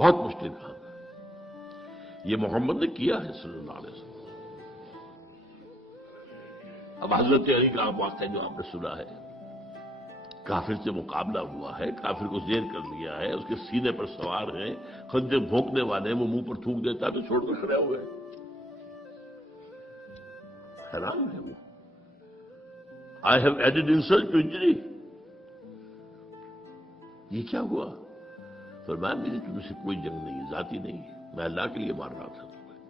بہت مشکل کام ہے، یہ محمد نے کیا ہے صلی اللہ علیہ وسلم۔ اب حضرت علی کا واقعہ جو آپ نے سنا ہے، کافر سے مقابلہ ہوا ہے، کافر کو زیر کر لیا ہے، اس کے سینے پر سوار ہیں، خنجر بھونکنے والے ہیں، وہ منہ پر تھوک دیتا ہے تو چھوڑ کر کھڑے ہوئے ہیں۔ حیران ہے وہ، I have added insult to injury, یہ کیا ہوا؟ فرمایا میری تم سے کوئی جنگ نہیں، ذاتی نہیں، میں اللہ کے لیے مار رہا تھا تمہیں،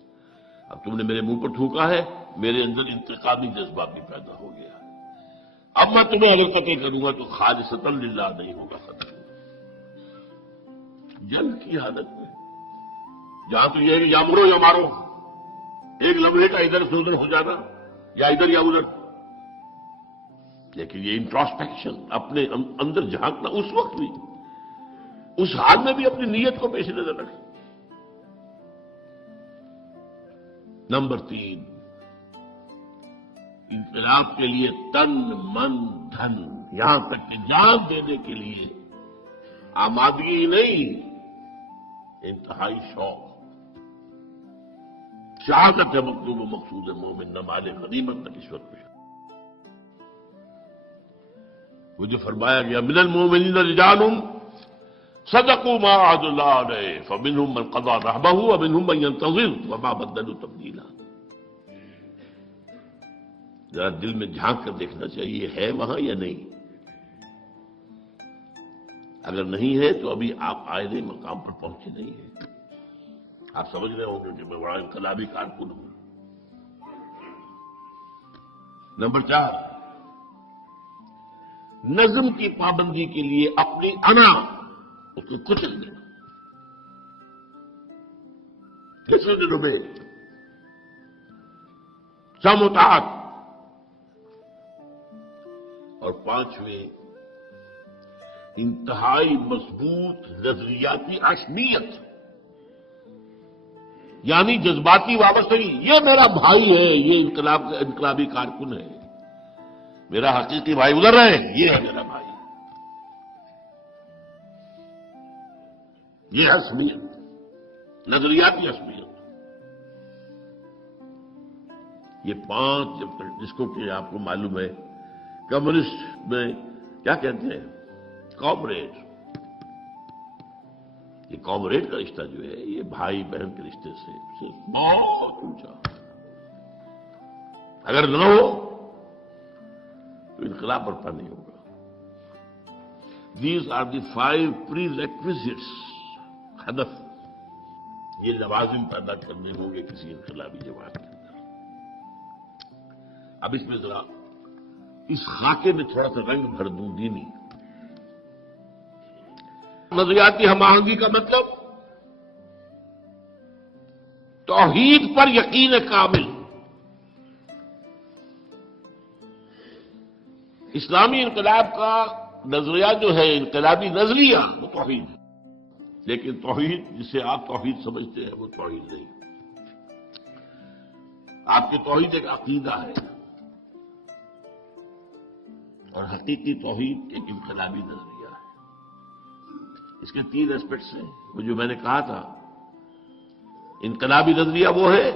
اب تم نے میرے منہ پر تھوکا ہے، میرے اندر انتقامی جذبہ بھی پیدا ہو گیا، اب میں تمہیں اگر قتل کروں گا تو خالصتاً للہ نہیں ہوگا قتل، جنگ کی حالت میں جہاں تو یہ ہے کہ یا مرو یا مارو، ایک لمحے کا ادھر سے ادھر ہو جانا، یا ادھر یا ادھر، لیکن یہ انٹراسپیکشن، اپنے اندر جھانکنا، اس وقت بھی، اس حال میں بھی اپنی نیت کو پیش نظر رکھیں۔ نمبر 3، انقلاب کے لیے تن من دھن، یہاں تک کہ جان دینے کے لیے آمادگی نہیں، انتہائی شوق، شہادت ہے مطلوب و مقصود مومن، نہ مال غنیمت نہ رشوت میں۔ وہ جو فرمایا گیا من المؤمنین رجال صدقوا ما عاهدوا الله علیہ فمنهم من قضى نحبه ومنهم من ينتظر وما بدلوا تبدیلا۔ ذرا دل میں جھانک کر دیکھنا چاہیے ہے وہاں یا نہیں، اگر نہیں ہے تو ابھی آپ آئے مقام پر پہنچے نہیں ہیں۔ آپ سمجھ رہے ہوں گے کہ میں بڑا انقلابی کارکن ہوں۔ نمبر 4، نظم کی پابندی کے لیے اپنی انا اس کو کچل دینا، کسی نے ڈوبے سموتاحت۔ اور 5ویں، انتہائی مضبوط نظریاتی عصبیت، یعنی جذباتی وابستگی، یہ میرا بھائی ہے، یہ انقلابی کارکن ہے، میرا حقیقی بھائی ادھر ہے، یہ ہے میرا بھائی، یہ عصبیت، نظریاتی عصبیت۔ یہ 5 جب تک، جس کو کہ آپ کو معلوم ہے کمیونسٹ میں کیا کہتے ہیں، کامریڈ، یہ کامریڈ کا رشتہ جو ہے یہ بھائی بہن کے رشتے سے صرف بہت اونچا، اگر نہ ہو تو انقلاب برپا نہیں ہوگا۔ These are the 5 prerequisites، ہدف، یہ لوازم پیدا کرنے ہوں گے کسی انقلابی جماعت کے اندر۔ اب اس میں ذرا اس خاکے میں تھوڑا سا رنگ بھر دوں دینی۔ نظریاتی ہم آہنگی کا مطلب توحید پر یقین کامل، اسلامی انقلاب کا نظریہ جو ہے، انقلابی نظریہ، وہ توحید ہے، لیکن توحید جسے آپ توحید سمجھتے ہیں وہ توحید نہیں۔ آپ کی توحید ایک عقیدہ ہے، اور حقیقی توحید ایک انقلابی نظریہ ہے۔ اس کے 3 اسپیکٹس ہیں، وہ جو میں نے کہا تھا، انقلابی نظریہ وہ ہے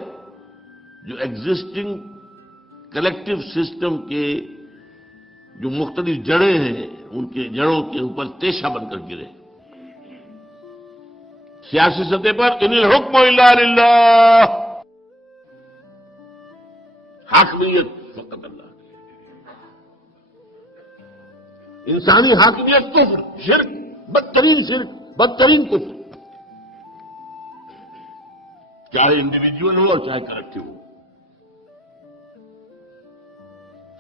جو ایگزسٹنگ کلیکٹو سسٹم کے جو مختلف جڑیں ہیں ان کے جڑوں کے اوپر تیشہ بن کر گرے۔ سیاسی سطح پر ان الحکم الا للہ، حاکمیت فقط اللہ کی، انسانی حاکمیت کفر، شرک، بدترین شرک، بدترین کفر، چاہے انڈیویجول ہو چاہے کلیکٹو ہو۔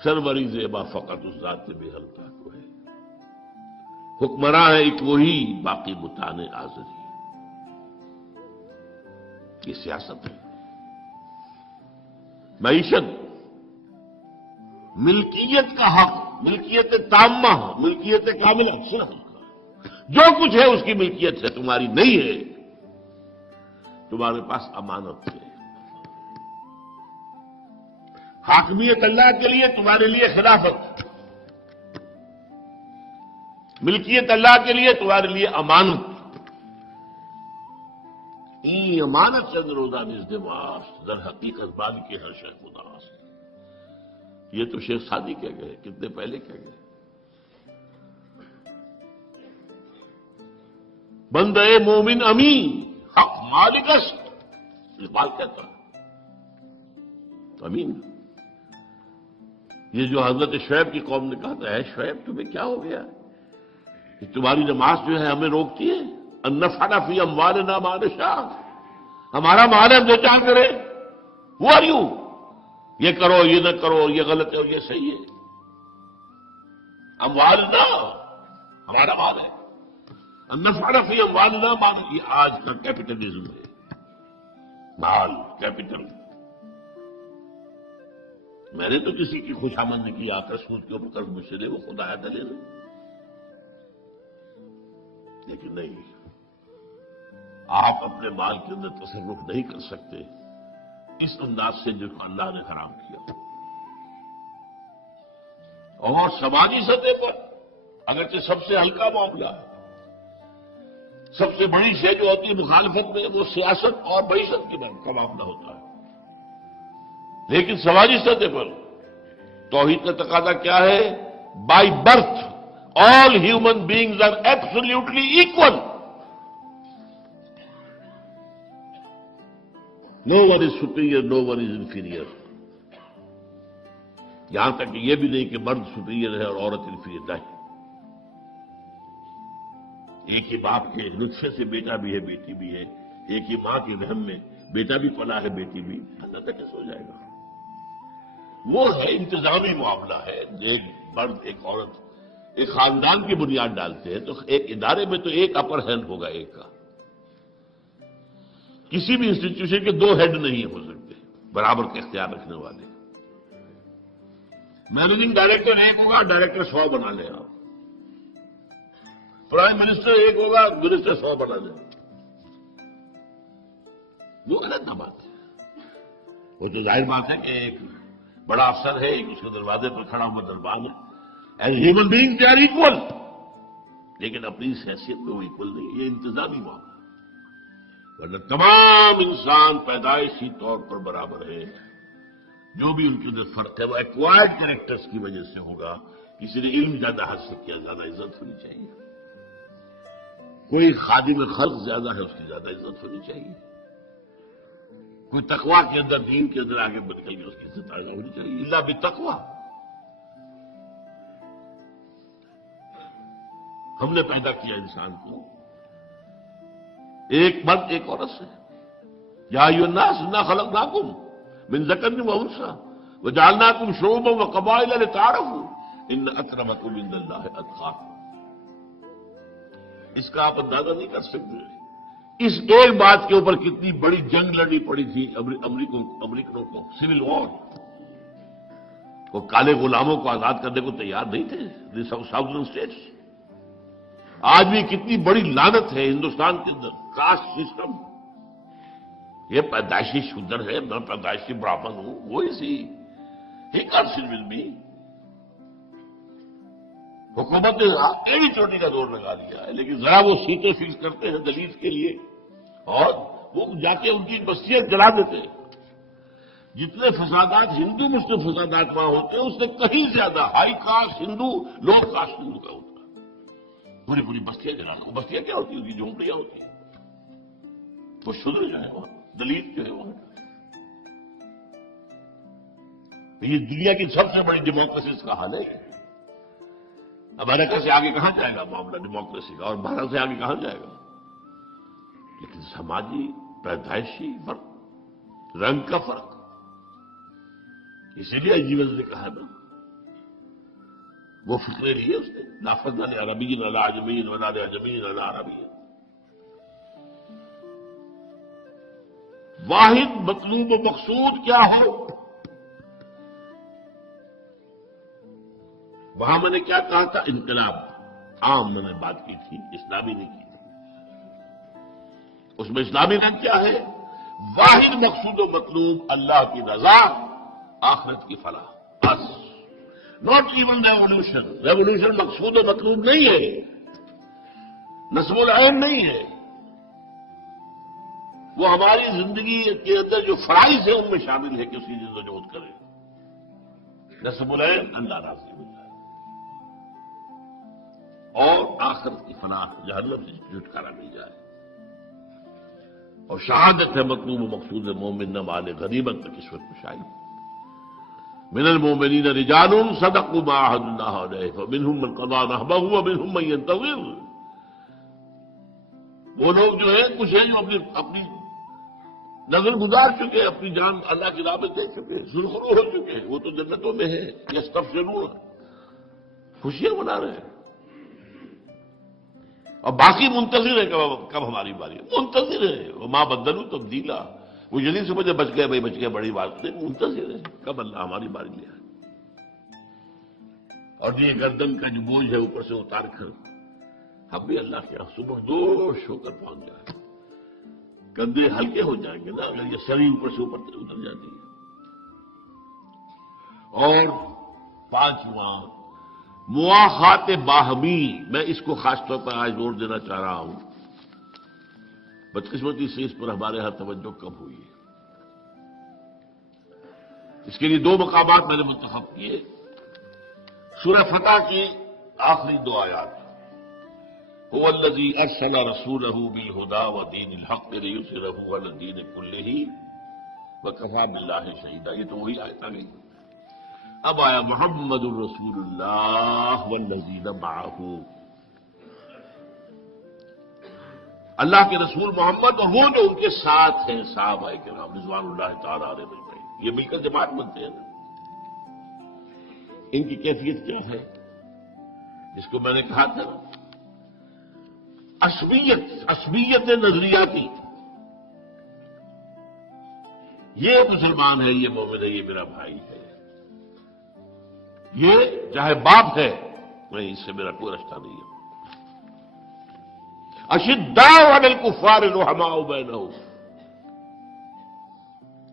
سربری زیبا فقط اس ذات میں ہلکا کو ہے، حکمراں ہے ایک وہی، باقی بتان آزری۔ یہ سیاست ہے، معیشت، ملکیت کا حق، ملکیت تامہ، ملکیت کاملہ، صرف جو کچھ ہے اس کی ملکیت ہے، تمہاری نہیں ہے، تمہارے پاس امانت ہے۔ حاکمیت اللہ کے لیے، تمہارے لیے خلافت، ملکیت اللہ کے لیے، تمہارے لیے امانت۔ این امانت چند روزہ ازدواج در حقیقت بال کی ہر شے خداس. یہ تو شیخ سعدی کہہ گئے، کتنے پہلے کہہ گئے. بندے مومن امین حق مالک است، اقبال کہتا ہے امین. یہ جو حضرت شعیب کی قوم نے کہا تھا، اے شعیب تمہیں کیا ہو گیا کہ تمہاری نماز جو ہے ہمیں روکتی ہے؟ ان نفعل فی اموالنا ما نشاء، ہمارا مال ہم جو چاہ کرے. ہو آر یو، یہ کرو یہ نہ کرو، یہ غلط ہے اور یہ صحیح ہے. اموالنا ہمارا مال ہے. ان نفعل فی اموالنا ما نشاء، یہ آج کا کیپٹلزم ہے. مال کیپٹل. میں نے تو کسی کی خوشامد نہیں کی، آ کر سود کے اوپر قرض مجھ سے لے، وہ خدا ہے لے لو. لیکن نہیں، آپ اپنے مال کے اندر تصرف نہیں کر سکتے اس انداز سے جو اللہ نے حرام کیا. اور سماجی سطح پر اگرچہ سب سے ہلکا معاملہ ہے، سب سے بڑی شے جو ہوتی ہے مخالفت میں وہ سیاست اور معیشت کا معاملہ ہوتا ہے. لیکن سماجی سطح پر توحید کا تقاضا کیا ہے؟ By birth all human beings are absolutely equal. No one is superior, no one is inferior. یہاں تک کہ یہ بھی نہیں کہ مرد سپیریئر ہے اور عورت انفیریئر نہیں. ایک ہی باپ کے نطفے سے بیٹا بھی ہے بیٹی بھی ہے، ایک ہی ماں کے رحم میں بیٹا بھی پلا ہے بیٹی بھی. اللہ تک کیسے ہو جائے گا؟ وہ ہے انتظامی معاملہ ہے. ایک مرد ایک عورت ایک خاندان کی بنیاد ڈالتے ہیں تو ایک ادارے میں تو ایک اپر ہینڈ ہوگا ایک کا. کسی بھی انسٹیٹیوشن کے دو ہیڈ نہیں ہو سکتے برابر کے اختیار رکھنے والے. مینیجنگ ڈائریکٹر ایک ہوگا، ڈائریکٹر 100 بنا لیں آپ. پرائم منسٹر ایک ہوگا، منسٹر 100 بنا لیں. وہ الگ نہ بات ہے. وہ تو ظاہر بات ہے کہ ایک بڑا افسر ہے، ایک اس کے دروازے پر کھڑا ہوا دربان ہے. As human being they are equal, لیکن اپنی اس حیثیت میں وہ ایکول نہیں. یہ انتظامی معاملہ، ورنہ تمام انسان پیدائشی طور پر برابر ہے. جو بھی ان کے اندر فرق ہے وہ ایکوائرڈ کریکٹرز کی وجہ سے ہوگا. کسی نے علم زیادہ حاصل کیا، زیادہ عزت ہونی چاہیے. کوئی خادم خلق زیادہ ہے، اس کی زیادہ عزت ہونی چاہیے. کوئی تقویٰ کے اندر دین کے اندر آگے بڑھ گئی، اس کی عزت آگے ہونی چاہیے. اللہ بالتقویٰ. ہم نے پیدا کیا انسان کو ایک مرد ایک عورت سے. یا ایھا الناس انا خلقناکم من ذکر و انثی وجعلناکم شعوبا وقبائل لتعارفوا ان اکرمکم عند اللہ اتقاکم. اس کا آپ اندازہ نہیں کر سکتے اس ایک بات کے اوپر کتنی بڑی جنگ لڑنی پڑی تھی امریکنوں کو. Civil war. وہ کالے غلاموں کو آزاد کرنے کو تیار نہیں تھے ساؤدرن اسٹیٹس. آج بھی کتنی بڑی لعنت ہے ہندوستان کے اندر کاسٹ سسٹم. یہ پیدائشی شودر ہے، میں پیدائشی براہمن ہوں، وہی سی he can't sit with me. حکومت نے ایڑی چوٹی کا دور لگا دیا ہے، لیکن ذرا وہ سیٹیں فکس کرتے ہیں دلیت کے لیے اور وہ جا کے ان کی بستیاں جلا دیتے ہیں. جتنے فسادات ہندو مسلم فسادات وہاں ہوتے ہیں اس سے کہیں زیادہ ہائی کاسٹ ہندو لو کاسٹ ہندو کا ہوتا ہے. پوری پوری بستیاں جلانا. وہ بستیاں کیا ہوتی ہیں؟ ان کی جھونپڑیاں ہوتی ہیں. وہ شودر جو ہے وہ دلیت جو ہے وہ. یہ دنیا کی سب سے بڑی ڈیموکریسی کا حال ہے. امریکہ سے آگے کہاں جائے گا معاملہ ڈیموکریسی کا، اور بھارت سے آگے کہاں جائے گا؟ لیکن سماجی پیدائشی فرق، رنگ کا فرق. اسی لیے ایجیوز نے کہا نا، وہ فکرے لیے اس نے لا فضل لعربی علی عجمی ولا لعجمی علی عربی. واحد مطلوب و مقصود کیا ہو. وہاں میں نے کیا کہا تھا؟ انقلاب عام میں نے بات کی تھی، اسلامی نہیں کی تھی. اس میں اسلامی رنگ کیا ہے؟ واحد مقصود و مطلوب اللہ کی رضا، آخرت کی فلاح. بس. Not even revolution. ریولیوشن مقصود و مطلوب نہیں ہے، نصب العین نہیں ہے. وہ ہماری زندگی کے اندر جو فرائض ہیں ان میں شامل ہے کہ اس کی جدوجہد کریں. نصب العین اللہ راضی ہو جائے اور آخرت کی فلاح جہنم سے چھٹکارا مل جائے. اور شہادت ہے مطلوب و مقصود مومن نہ مال غنیمت تک اس وقت کشائی. من المؤمنین رجال صدقوا ما عاهدوا الله علیہ فمنهم من قضى نحبه ومنهم من ينتظر. وہ لوگ جو ہیں کچھ ہیں جو اپنی نظر گزار چکے ہیں، اپنی جان اللہ کی راہ میں دے چکے ہیں، سرخرو ہو چکے ہیں، وہ تو جنتوں میں ہیں. یستبشرون، خوشیاں منا رہے ہیں. اور باقی منتظر ہے کب ہماری باری ہے. منتظر ہے وہ ماں بدلوں تبدیلا. وہ جلدی سے مجھے بچ گئے بھائی بچ گئے بڑی بات نہیں، منتظر ہے کب اللہ ہماری باری لے آئے. اور یہ گردن کا جو بوجھ ہے اوپر سے اتار کر ہم بھی اللہ کے صبح دوش ہو کر پہنچ جائیں. کندھے ہلکے ہو جائیں گے نا اگر یہ شریر اوپر سے اوپر اتر جاتی ہے. اور پانچواں مواخات باہمی. میں اس کو خاص طور پر آج زور دینا چاہ رہا ہوں. بدقسمتی سے اس پر ہمارے یہاں توجہ کم ہوئی ہے. اس کے لیے دو مقامات میں نے منتخب کیے. سورہ فتح کی آخری دو آیات. هو الذی ارسل رسولہ بالہدی ودین الحق لیظہرہ علی الدین کلہ وکفی باللہ شہیدا. یہ تو وہی آیت آ گئی. اب آیا محمد الرسول اللہ والذین معہ. اللہ کے رسول محمد اور وہ جو ان کے ساتھ ہیں صحابہ کرام رضوان اللہ تعالیٰ علیہ اجمعین. یہ مل کر جماعت بنتے ہیں نا. ان کی کیفیت کیا ہے جس کو میں نے کہا تھا عصبیت نظریاتی. یہ مسلمان ہے، یہ مومن ہے، یہ میرا بھائی ہے، یہ چاہے باپ ہے نہیں، اس سے میرا کوئی رشتہ نہیں ہے. اشداء علی الکفار رحماء بینہم.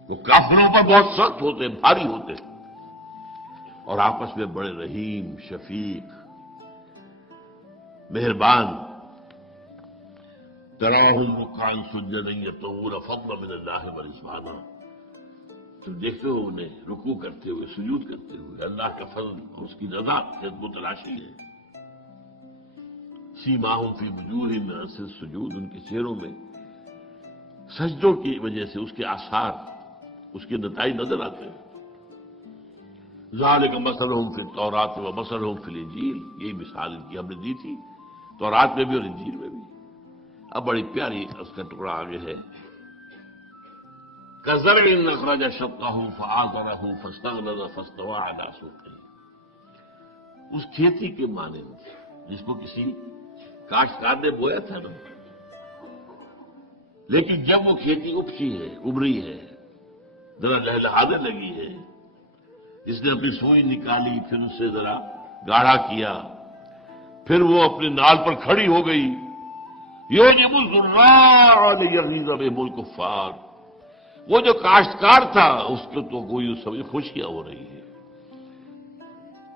وہ کافروں پر بہت سخت ہوتے ہیں، بھاری ہوتے ہیں، اور آپس میں بڑے رحیم، شفیق، مہربان. تراہم رکعا سجدا یبتغون فضلا من اللہ ورضوانا. تم دیکھتے ہو انہیں رکوع کرتے ہوئے، سجود کرتے ہوئے، اللہ کا فضل اور اس کی رضا سے متلاشی ہے. سیماہم فی وجوہہم من اثر السجود. ان کے چہروں میں سجدوں کی وجہ سے اس کے آثار، اس کے نتائج نظر آتے ہیں. ذالک مثلہم فی التوراۃ ومثلہم فی الانجیل. یہی مثال ان کی ہم نے دی تھی تورات میں بھی اور انجیل میں بھی. اب بڑی پیاری اس کا ٹکڑا آگے ہے. کزرع اخرج شطہ فآزرہ فاستغلظ فاستوى علی سوقہ. اس کھیتی کے مانند جس کو کسی کاشتکار نے بویا تھا نا، لیکن جب وہ کھیتی اپچی ہے، ابری ہے، ذرا لہلہانے لگی ہے، جس نے اپنی سوئی نکالی، پھر اسے ذرا گاڑھا کیا، پھر وہ اپنے نال پر کھڑی ہو گئی. یعجب الزراع لیغیظ بہم الکفار. وہ جو کاشتکار تھا اس کو تو کوئی سمجھ خوشیاں ہو رہی ہے،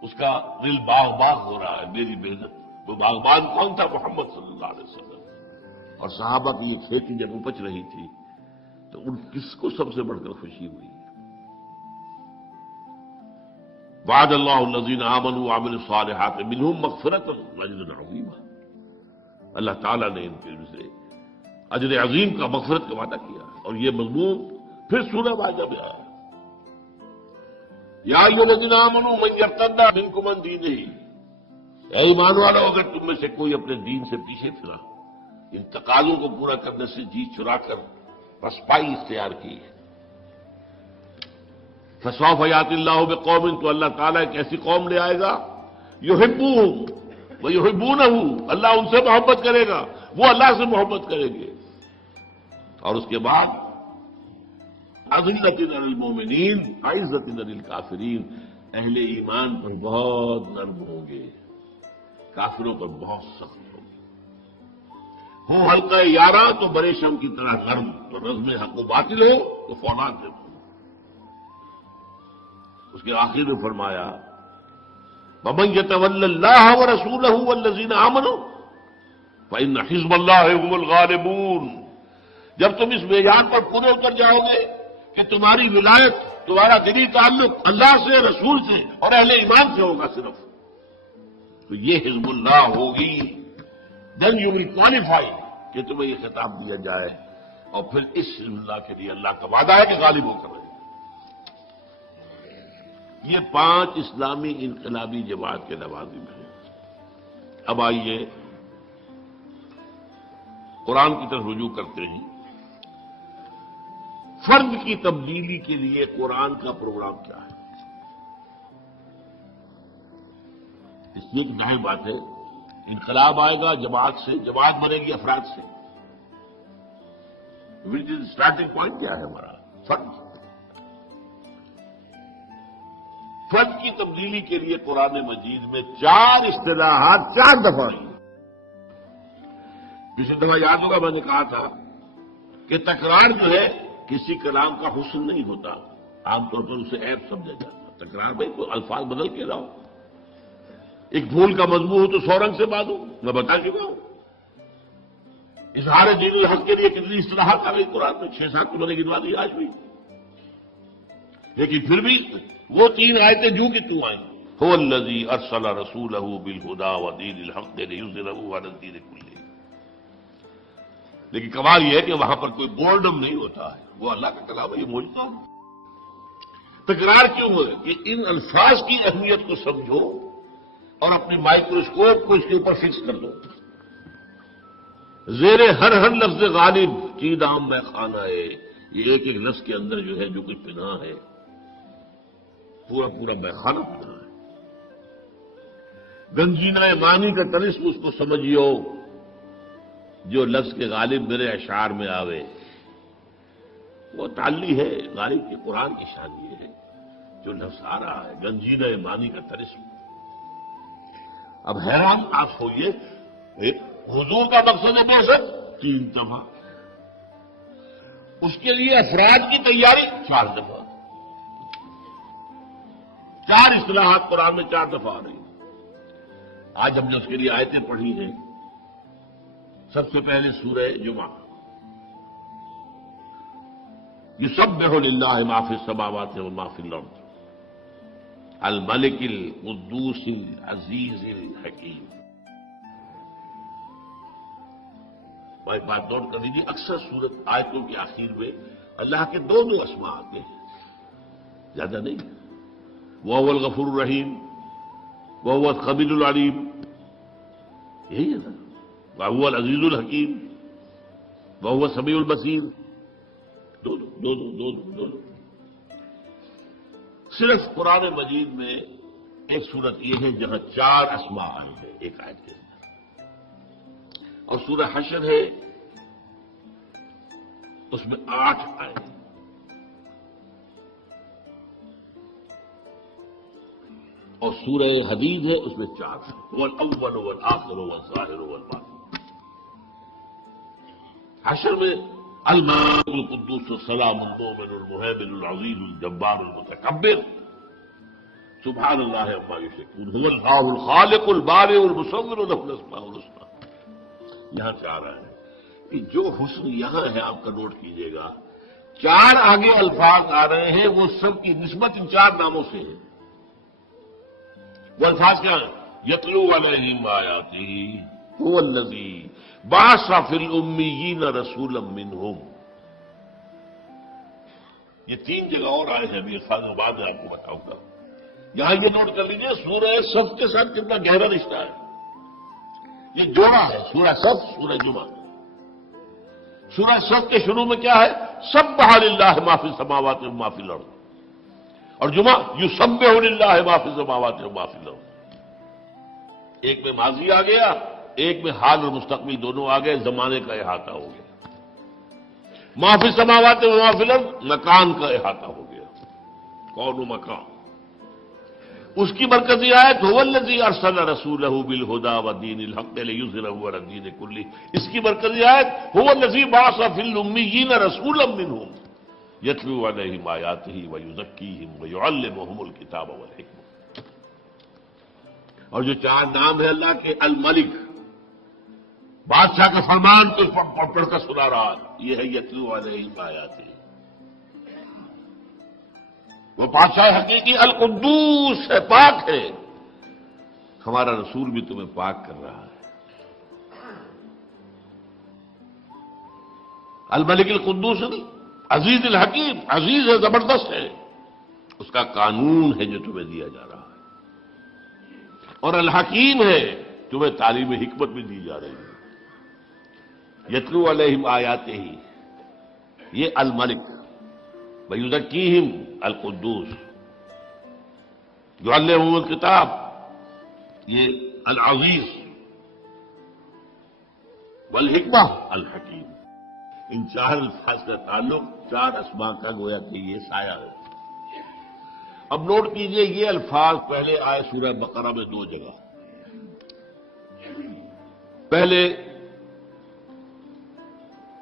اس کا دل باغ باغ ہو رہا ہے میری محنت. وہ باغبان کون تھا؟ محمد صلی اللہ علیہ وسلم. اور صحابہ کی یہ کھیتی جب اپج رہی تھی تو ان کس کو سب سے بڑھ کر خوشی ہوئی؟ وعد اللہ الذین آمنوا وعملوا الصالحات منہم مغفرۃ واجرا عظیما. اللہ تعالیٰ نے ان کے سے اجر عظیم کا، مغفرت کا وعدہ کیا. اور یہ مضمون پھر سورہ مائدہ میں آیا. یا ایھا الذین آمنوا من یرتد منکم عن دینہ. اے ایمان والو، اگر تم میں سے کوئی اپنے دین سے پیچھے پھرا، ان تقاضوں کو پورا کرنے سے جی چرا کر پسپائی اختیار کی، فسوف یأتی اللہ بقوم. تو اللہ تعالیٰ ایک ایسی قوم لے آئے گا یحبوہم ویحبونہ. اللہ ان سے محبت کرے گا، وہ اللہ سے محبت کریں گے. اور اس کے بعد اذلۃ علی المؤمنین عزۃ علی الکافرین. اہل ایمان پر بہت نرم ہوں گے، کافروں پر بہت سخت ہوں گے. ہوں حلقہ یارہ تو بڑے شم کی طرح نرم، تو رزم حق و باطل ہو تو فولاد دے دو. اس کے آخر میں فرمایا وَمَن يَتَوَلَّ اللَّهَ وَرَسُولَهُ وَالَّذِينَ آمَنُوا فَإِنَّ حِزْبَ اللَّهِ هُمُ الْغَالِبُونَ. جب تم اس معیار پر پورے اتر جاؤ گے کہ تمہاری ولایت، تمہارا دلی تعلق اللہ سے، رسول سے اور اہل ایمان سے ہوگا صرف، تو یہ حزب اللہ ہوگی. دین یو ول کوالیفائی کہ تمہیں یہ خطاب دیا جائے، اور پھر اس حزب اللہ کے لیے اللہ کا وعدہ ہے کہ غالب ہو کر رہے. یہ 5 اسلامی انقلابی جماعت کے لوازم ہیں. اب آئیے قرآن کی طرف رجوع کرتے ہیں. فرد کی تبدیلی کے لیے قرآن کا پروگرام کیا ہے؟ اس لیے کہ ظاہر بات ہے انقلاب آئے گا جماعت سے، جماعت بنے گی افراد سے. اسٹارٹنگ پوائنٹ کیا ہے ہمارا؟ فرد کی تبدیلی کے لیے قرآن مجید میں 4 اصطلاحات 4 دفعہ آئی. پچھلی دفعہ یاد ہوگا میں نے کہا تھا کہ تکرار جو ہے کسی کلام کا حسن نہیں ہوتا، عام طور پر اسے عیب سمجھا جاتا. تکرار بھائی کوئی الفاظ بدل کے لاؤ. ایک پھول کا مضمون ہو تو 100 رنگ سے باندھو، میں بتا چکا ہوں. اظہار دین الحق کے لیے کتنی اصطلاحات آ گئی قرآن میں، 6-7 تو میں نے گنوا دی آج بھی. لیکن پھر بھی وہ 3 آیتیں جو کہ تم آئیں. هو الذی ارسل رسولہ بالہدی ودین الحق لیظہرہ علی الدین کلہ. لیکن کمال یہ ہے کہ وہاں پر کوئی بورڈم نہیں ہوتا ہے، وہ اللہ کا کلام ہے، یہ معجزہ ہے. تکرار کیوں ہے کہ ان الفاظ کی اہمیت کو سمجھو اور اپنی مائکروسکوپ کو اس کے اوپر فکس کر دو. زیر ہر لفظ غالب کی دام میں خانہ ہے. یہ ایک لفظ کے اندر جو ہے جو کچھ پناہ ہے، پورا میخانہ پناہ ہے. گنجینہ معنی کا طلسم اس کو سمجھیو، جو لفظ کے غالب میرے اشعار میں آوے وہ تعلی ہے. غالب کے قرآن کی شان یہ ہے جو لفظ آ رہا ہے گنجینہ معنی کا طلسم. اب حیران آپ ہوئیے، حضور کا مقصد ہے بے 3 دفعہ، اس کے لیے افراد کی تیاری 4 دفعہ. 4 اصطلاحات قرآن میں 4 دفعہ آ رہی ہیں. آج ہم نے اس کے لیے آیتیں پڑھی ہیں. سب سے پہلے سورہ جمعہ، یسبح للہ ما فی السماوات وما فی الارض الملک القدوس العزیز الحکیم. ایک بات نوٹ کر لیجیے، اکثر سورت آیتوں کے آخر میں اللہ کے 2 اسماء آتے ہیں، زیادہ نہیں. وہو الغفور الرحیم، وہو الخبیر العلیم، یہی ہے نا. وہو العزیز الحکیم، وہو السمیع البصیر. دو. صرف قرآن مجید میں ایک صورت یہ ہے جہاں 4 اسماء آئے ہیں ایک آیت کے اندر، اور سورہ حشر ہے اس میں 8 آئے ہیں. اور سورہ حدید ہے اس میں 4 ہیں. والاول والآخر والظاہر والباطن. حشر میں الملک القدوس السلام المؤمن المہیمن العزیز الجبار المتکبر سبحان اللہ عما یشرکون هو اللہ الخالق البارئ المصور له الاسماء الحسنى. یہاں سے آ رہا ہے کہ جو حسن یہاں ہے آپ کا نوٹ کیجئے گا. 4 آگے الفاظ آ رہے ہیں، وہ سب کی نسبت ان 4 ناموں سے ہے. وہ الفاظ کیا ہیں؟ یتلو علیہم آیاتہ هو الذی بعث فی الامیین رسولا منہم. یہ 3 جگہ اور آئے ہیں، ابھی خان بعد میں آپ کو بتاؤں گا. یہاں یہ نوٹ کر لیجیے سورہ صف کے ساتھ کتنا گہرا رشتہ ہے. یہ جمعہ ہے، سورہ صف، سورہ جمعہ. سورہ صف کے شروع میں کیا ہے؟ سبح للہ ما فی السماوات وما فی الارض. اور جمعہ یسبح للہ ما فی السماوات وما فی الارض. ایک میں ماضی آ گیا، ایک میں حال اور مستقبل دونوں آ گئے، زمانے کا احاطہ ہو گیا. ما فی السماوات وما فی الارض مکان کا احاطہ ہو گیا، کون و مکان. اس کی مرکزی آیت هو الذی ارسل رسولہ بالہدی ودین الحق لیظہرہ علی الدین کلہ. اس کی مرکزی آیت هو الذی بعث فی الامیین رسولا منہم یتلو علیہم آیاتہ ویزکیہم ویعلمہم الکتاب والحکمہ. اور جو 4 نام ہے اللہ کے، الملک بادشاہ کا فرمان تو پڑھ کر سنا رہا ہے، یہ ہے یتلو علیہم آیاتہ۔ وہ بادشاہ حقیقی القدوس ہے، پاک ہے، ہمارا رسول بھی تمہیں پاک کر رہا ہے۔ الملک القدوس عزیز الحکیم، عزیز ہے، زبردست ہے، اس کا قانون ہے جو تمہیں دیا جا رہا ہے، اور الحکیم ہے، تمہیں تعلیم حکمت بھی دی جا رہی ہے۔ یتلو علیہم آیاتہ ہی، یہ الملک، ویزکیہم القدوس، یعلمہم الکتاب، یہ العزیز، والحکمہ الحکیم۔ ان چار الفاظ کا تعلق چار اسماء کا گویا کہ یہ سایہ ہے۔ اب نوٹ کیجئے، یہ الفاظ پہلے آئے سورہ بقرہ میں 2 جگہ۔ پہلے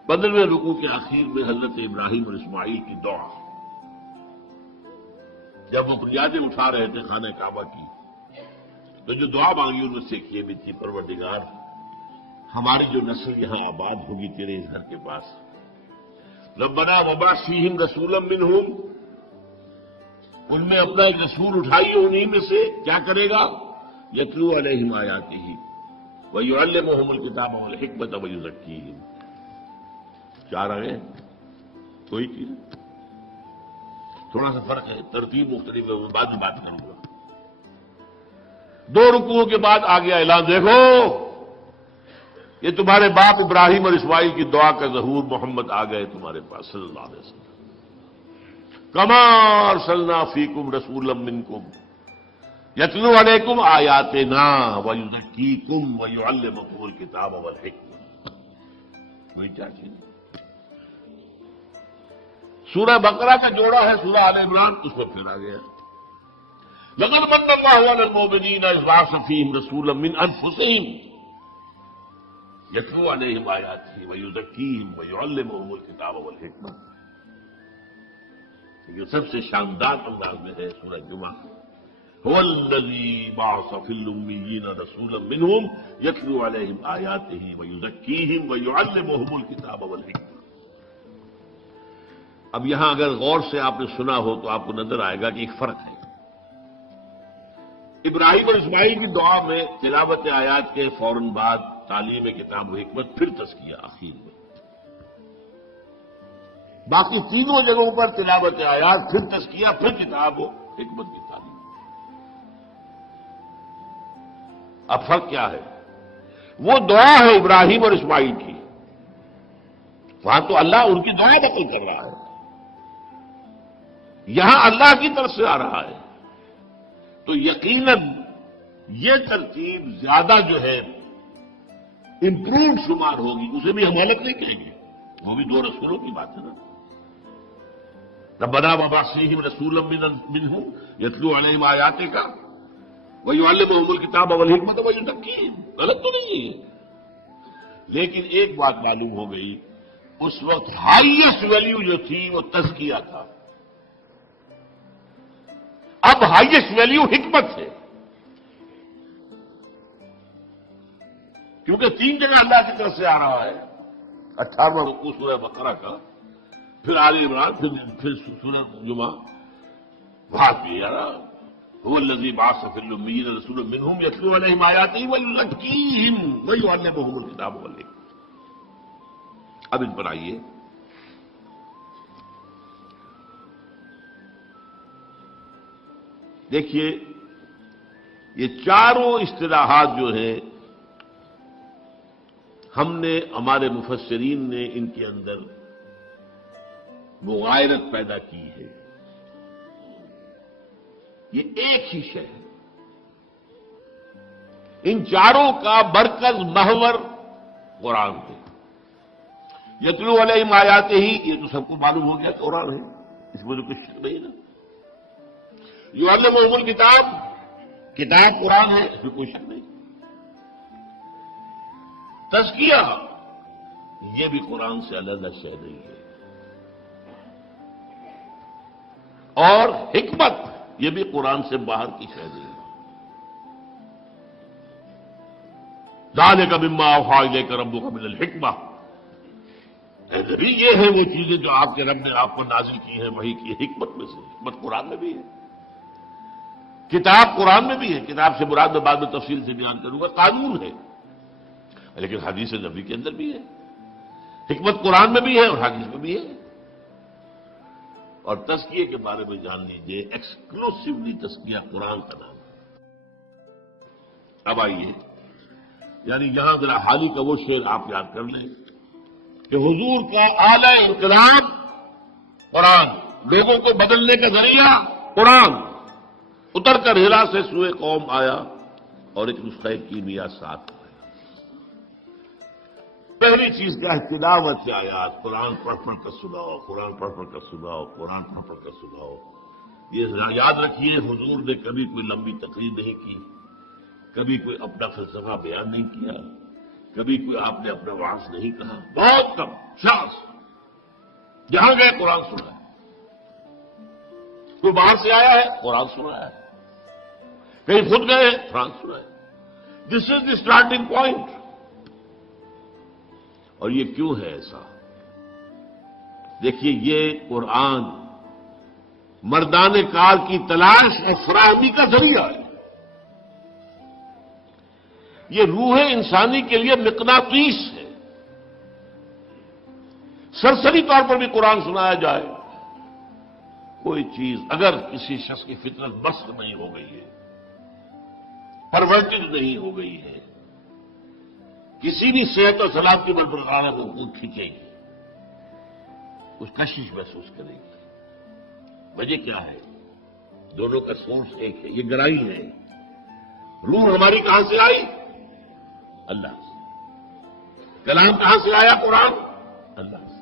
15ویں رکوع کے آخر میں حضرت ابراہیم اور اسماعیل کی دعا، جب وہ بنیادیں اٹھا رہے تھے خانہ کعبہ کی، تو جو دعا مانگی ان میں سے ایک یہ بھی تھی، پروردگار ہماری جو نسل یہاں آباد ہوگی تیرے اس گھر کے پاس، ربنا وبعث فیہم رسولا منہم، ان میں اپنا ایک رسول اٹھائیے انہی میں سے، کیا کرے گا؟ یتلو علیہم آیاتہ ویعلمہم الکتاب والحکمۃ ویزکیہم۔ 4 آئے، کوئی چیز تھوڑا سا فرق ہے، ترتیب مختلف ہے، بعد میں بات کروں گا۔ 2 رکوعوں کے بعد آ گیا اعلان، دیکھو یہ تمہارے باپ ابراہیم اور اسماعیل کی دعا کا ظہور محمد آ گئے تمہارے پاس صلی اللہ علیہ وسلم۔ کما ارسلنا فیکم رسولا منکم یتلو علیکم آیاتنا ویزکیکم ویعلمکم الکتاب والحکمہ۔ وہی 4 چیزیں۔ سورہ بقرہ کا جوڑا ہے سورہ آل عمران، اس میں پھر آ گیا لقد من اللہ علی المؤمنین اذ بعث فیہم رسولا من انفسہم یتلو علیہم آیاتہ ویزکیہم ویعلمہم الکتاب والحکمہ۔ یہ سب سے شاندار انداز میں ہے سورہ جمعہ، هو الذی بعث فی الامیین رسولا منہم یتلو علیہم آیاتہ ویزکیہم ویعلمہم الکتاب والحکمہ۔ اب یہاں اگر غور سے آپ نے سنا ہو تو آپ کو نظر آئے گا کہ ایک فرق ہے۔ ابراہیم اور اسماعیل کی دعا میں تلاوت آیات کے فوراً بعد تعلیم کتاب و حکمت، پھر تزکیہ آخر میں۔ باقی تینوں جگہوں پر تلاوت آیات، پھر تزکیہ، پھر کتاب و حکمت کی تعلیم۔ اب فرق کیا ہے؟ وہ دعا ہے ابراہیم اور اسماعیل کی، وہاں تو اللہ ان کی دعا نقل کر رہا ہے، یہاں اللہ کی طرف سے آ رہا ہے، تو یقیناً یہ ترتیب زیادہ جو ہے امپرووڈ شمار ہوگی، اسے بھی ہم الگ نہیں کہیں گے، وہ بھی 2 رسولوں کی بات ہے نا۔ ربنا وبعث فیہم رسولا منہم یتلو علیہم آیاتک ویعلمہم الکتاب والحکمۃ ویزکیہم، غلط تو نہیں ہے، لیکن ایک بات معلوم ہو گئی، اس وقت ہائیسٹ ویلیو جو تھی وہ تزکیہ تھا، اب ہائیسٹ ویلیو حکمت ہے، کیونکہ 3 جگہ اللہ کی طرف سے آ رہا ہے، 18واں رکوع سورہ بقرہ کا، پھر آل عمران، پھر سورہ جمعہ، وہاں بھی آ رہا هو الذی بعث فی الامیین رسولا منہم یتلو علیہم آیاتہ ویزکیہم ویعلمہم الکتاب والحکمہ۔ اب ان پر آئیے، دیکھیے یہ چاروں اصطلاحات جو ہیں ہم نے، ہمارے مفسرین نے ان کے اندر مغایرت پیدا کی ہے، یہ ایک ہی شے ہے، ان چاروں کا مرکز محور قرآن ہے۔ یتلو علیہم آیاتہ ہی، یہ تو سب کو معلوم ہو گیا قرآن ہے، اس میں تو کچھ شک نہیں نا۔ یعلمہم الکتاب، کتاب قرآن ہے، اس میں کوئی شک نہیں۔ تزکیہ، یہ بھی قرآن سے علیحدہ شے نہیں ہے، اور حکمت، یہ بھی قرآن سے باہر کی شے نہیں ہے۔ ذالک مما اوحی الیک ربک من الحکمہ، اے نبی یہ ہے وہ چیزیں جو آپ کے رب نے آپ پر نازل کی ہیں وحی کی حکمت میں سے، حکمت قرآن میں بھی ہے، کتاب قرآن میں بھی ہے، کتاب سے مراد میں بعد میں تفصیل سے بیان کروں گا، قانون ہے، لیکن حدیث نبی کے اندر بھی ہے، حکمت قرآن میں بھی ہے اور حدیث میں بھی ہے۔ اور تزکیے کے بارے میں جان لیجئے، ایکسکلوسیولی تزکیہ قرآن کا نام ہے۔ اب آئیے، یعنی یہاں ذرا حالی کا وہ شعر آپ یاد کر لیں کہ حضور کا اعلی انقلاب قرآن، لوگوں کو بدلنے کا ذریعہ قرآن، اتر کر ہلا سے سوئے قوم آیا اور ایک نسخہ کیمیا ساتھ آیا۔ پہلی چیز کیا ہے؟ تلاوت سے آیات، قرآن پڑھ پڑھ کر سناؤ، قرآن پڑھ پڑھ کر سناؤ، قرآن پڑھ پڑھ کر سناؤ۔ یہ یاد رکھیے، حضور نے کبھی کوئی لمبی تقریر نہیں کی، کبھی کوئی اپنا فلسفہ بیان نہیں کیا، کبھی کوئی آپ نے اپنا وعظ نہیں کہا، بہت کم شاذ، جہاں گئے قرآن سنا ہے، کوئی باہر سے آیا ہے قرآن سنا ہے، کہیں خود گئے قرآن سنا ہے۔ دس از دی اسٹارٹنگ پوائنٹ۔ اور یہ کیوں ہے ایسا؟ دیکھیے، یہ قرآن مردان کار کی تلاش اور فراہمی کا ذریعہ ہے، یہ روح انسانی کے لیے مقناطیس ہے۔ سرسری طور پر بھی قرآن سنایا جائے، کوئی چیز اگر کسی شخص کی فطرت مست نہیں ہو گئی ہے، پرورٹڈ نہیں ہو گئی ہے، کسی بھی صحت اور سلامتی پر برقرار کو کھینچے گی، اس کشش محسوس کرے گی۔ وجہ کیا ہے؟ دونوں کا سورس ایک ہے، یہ گرائی ہے۔ روح ہماری کہاں سے آئی؟ اللہ سے۔ کلام کہاں سے آیا؟ قرآن، اللہ سے۔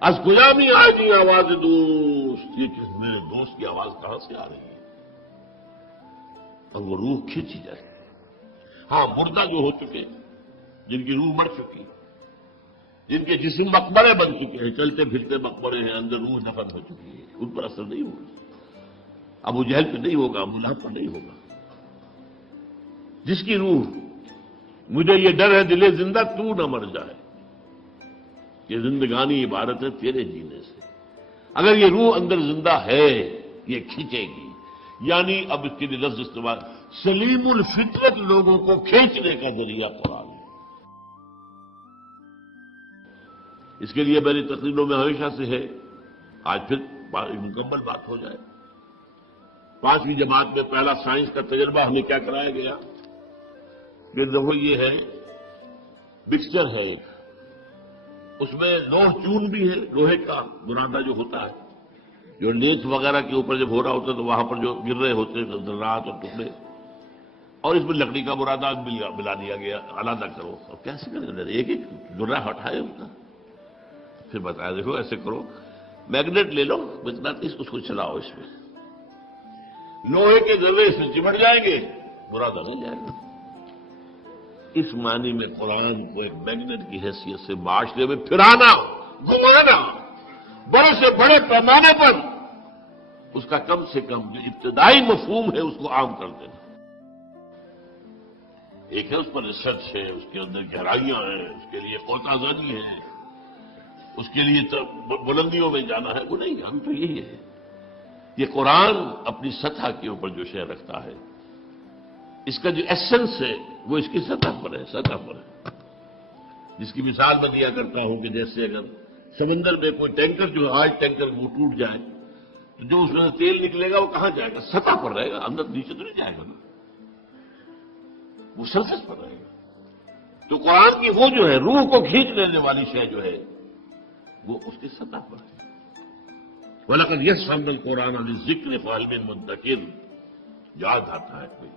از کجا بھی آئے گی آواز دوست، یہ میرے دوست کی آواز کہاں سے آ رہی ہے؟ اور وہ روح کھینچی جائے۔ ہاں، مردہ جو ہو چکے، جن کی روح مر چکی، جن کے جسم مقبرے بن چکے ہیں، چلتے پھرتے مقبرے ہیں، اندر روح دفن ہو چکی ہے، ان پر اثر نہیں ہوگا۔ ابو جہل پہ نہیں ہوگا، ابو لہب پر نہیں ہوگا۔ جس کی روح، مجھے یہ ڈر ہے دلے زندہ تو نہ مر جائے، یہ زندگانی عبارت ہے تیرے جینے سے۔ اگر یہ روح اندر زندہ ہے، یہ کھینچے گی، یعنی اب اس کے لیے لفظ استعمال، سلیم الفطرت لوگوں کو کھینچنے کا ذریعہ قرآن ہے۔ اس کے لیے میری تقریروں میں ہمیشہ سے ہے، آج پھر مکمل بات ہو جائے۔ 5ویں جماعت میں پہلا سائنس کا تجربہ ہمیں کیا کرایا گیا کہ وہ یہ ہے، مکسچر ہے، اس میں لوہ چون بھی ہے، لوہے کا برادہ جو ہوتا ہے، جو لیت وغیرہ کے اوپر جب ہو رہا ہوتا ہے تو وہاں پر جو گر رہے ہوتے ہیں ذرات اور ٹکڑے، اور اس میں لکڑی کا برادہ ملا دیا گیا، علیحدہ کرو۔ اور کیسے کریں؟ ایک ایک ذرہ ہٹائے اس کا، پھر بتایا دیکھو ایسے کرو، میگنیٹ لے لو، مقناطیس، اس کو چلاؤ، اس میں لوہے کے ذرے اس میں چمٹ جائیں گے، برادہ نہیں جائے گا۔ اس معنی میں قرآن کو ایک میگنیٹ کی حیثیت سے معاشرے میں پھرانا، گھمانا، بڑے سے بڑے پیمانے پر اس کا کم سے کم جو ابتدائی مفہوم ہے اس کو عام کر دینا۔ ایک ہے اس پر ریسرچ ہے، اس کے اندر گہرائیاں ہیں، اس کے لیے قوت آزادی ہے، اس کے لیے بلندیوں میں جانا ہے، وہ نہیں، ہم تو یہی ہے۔ یہ قرآن اپنی سطح کے اوپر جو شے رکھتا ہے، اس کا جو ایسنس ہے وہ اس کی سطح پر ہے، سطح پر ہے۔ جس کی مثال میں دیا کرتا ہوں کہ جیسے اگر سمندر میں کوئی ٹینکر، جو آج ٹینکر وہ ٹوٹ جائے تو جو اس میں سے تیل نکلے گا وہ کہاں جائے گا؟ سطح پر رہے گا، اندر نیچے تو نہیں جائے گا، وہ سرفیس پر رہے گا۔ تو قرآن کی وہ جو ہے روح کو کھینچ لینے والی شے جو ہے وہ اس کی سطح پر ہے۔ وَلَقَدْ يَسَّرْنَا الْقُرْآنَ لِلذِّكْرِ فَهَلْ مِن مُدَّكِرٍ، یاد آتا ہے کوئی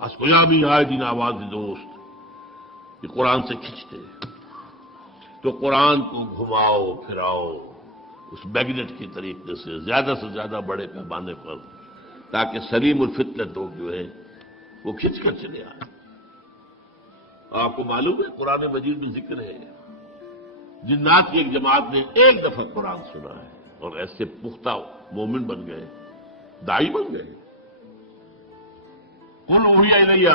اسقیامی آئے دن آواز دوست، یہ قرآن سے کھینچتے ہیں۔ تو قرآن کو گھماؤ پھراؤ اس میگنیٹ کی طریقے سے زیادہ بڑے پیمانے پر، تاکہ سلیم الفطرت لوگ جو ہے وہ کھینچ کر چلے آئے۔ آپ کو معلوم ہے قرآن مجید میں ذکر ہے، جنات کی ایک جماعت نے ایک دفعہ قرآن سنا ہے اور ایسے پختہ مومن بن گئے، داعی بن گئے۔ قل اوحی الی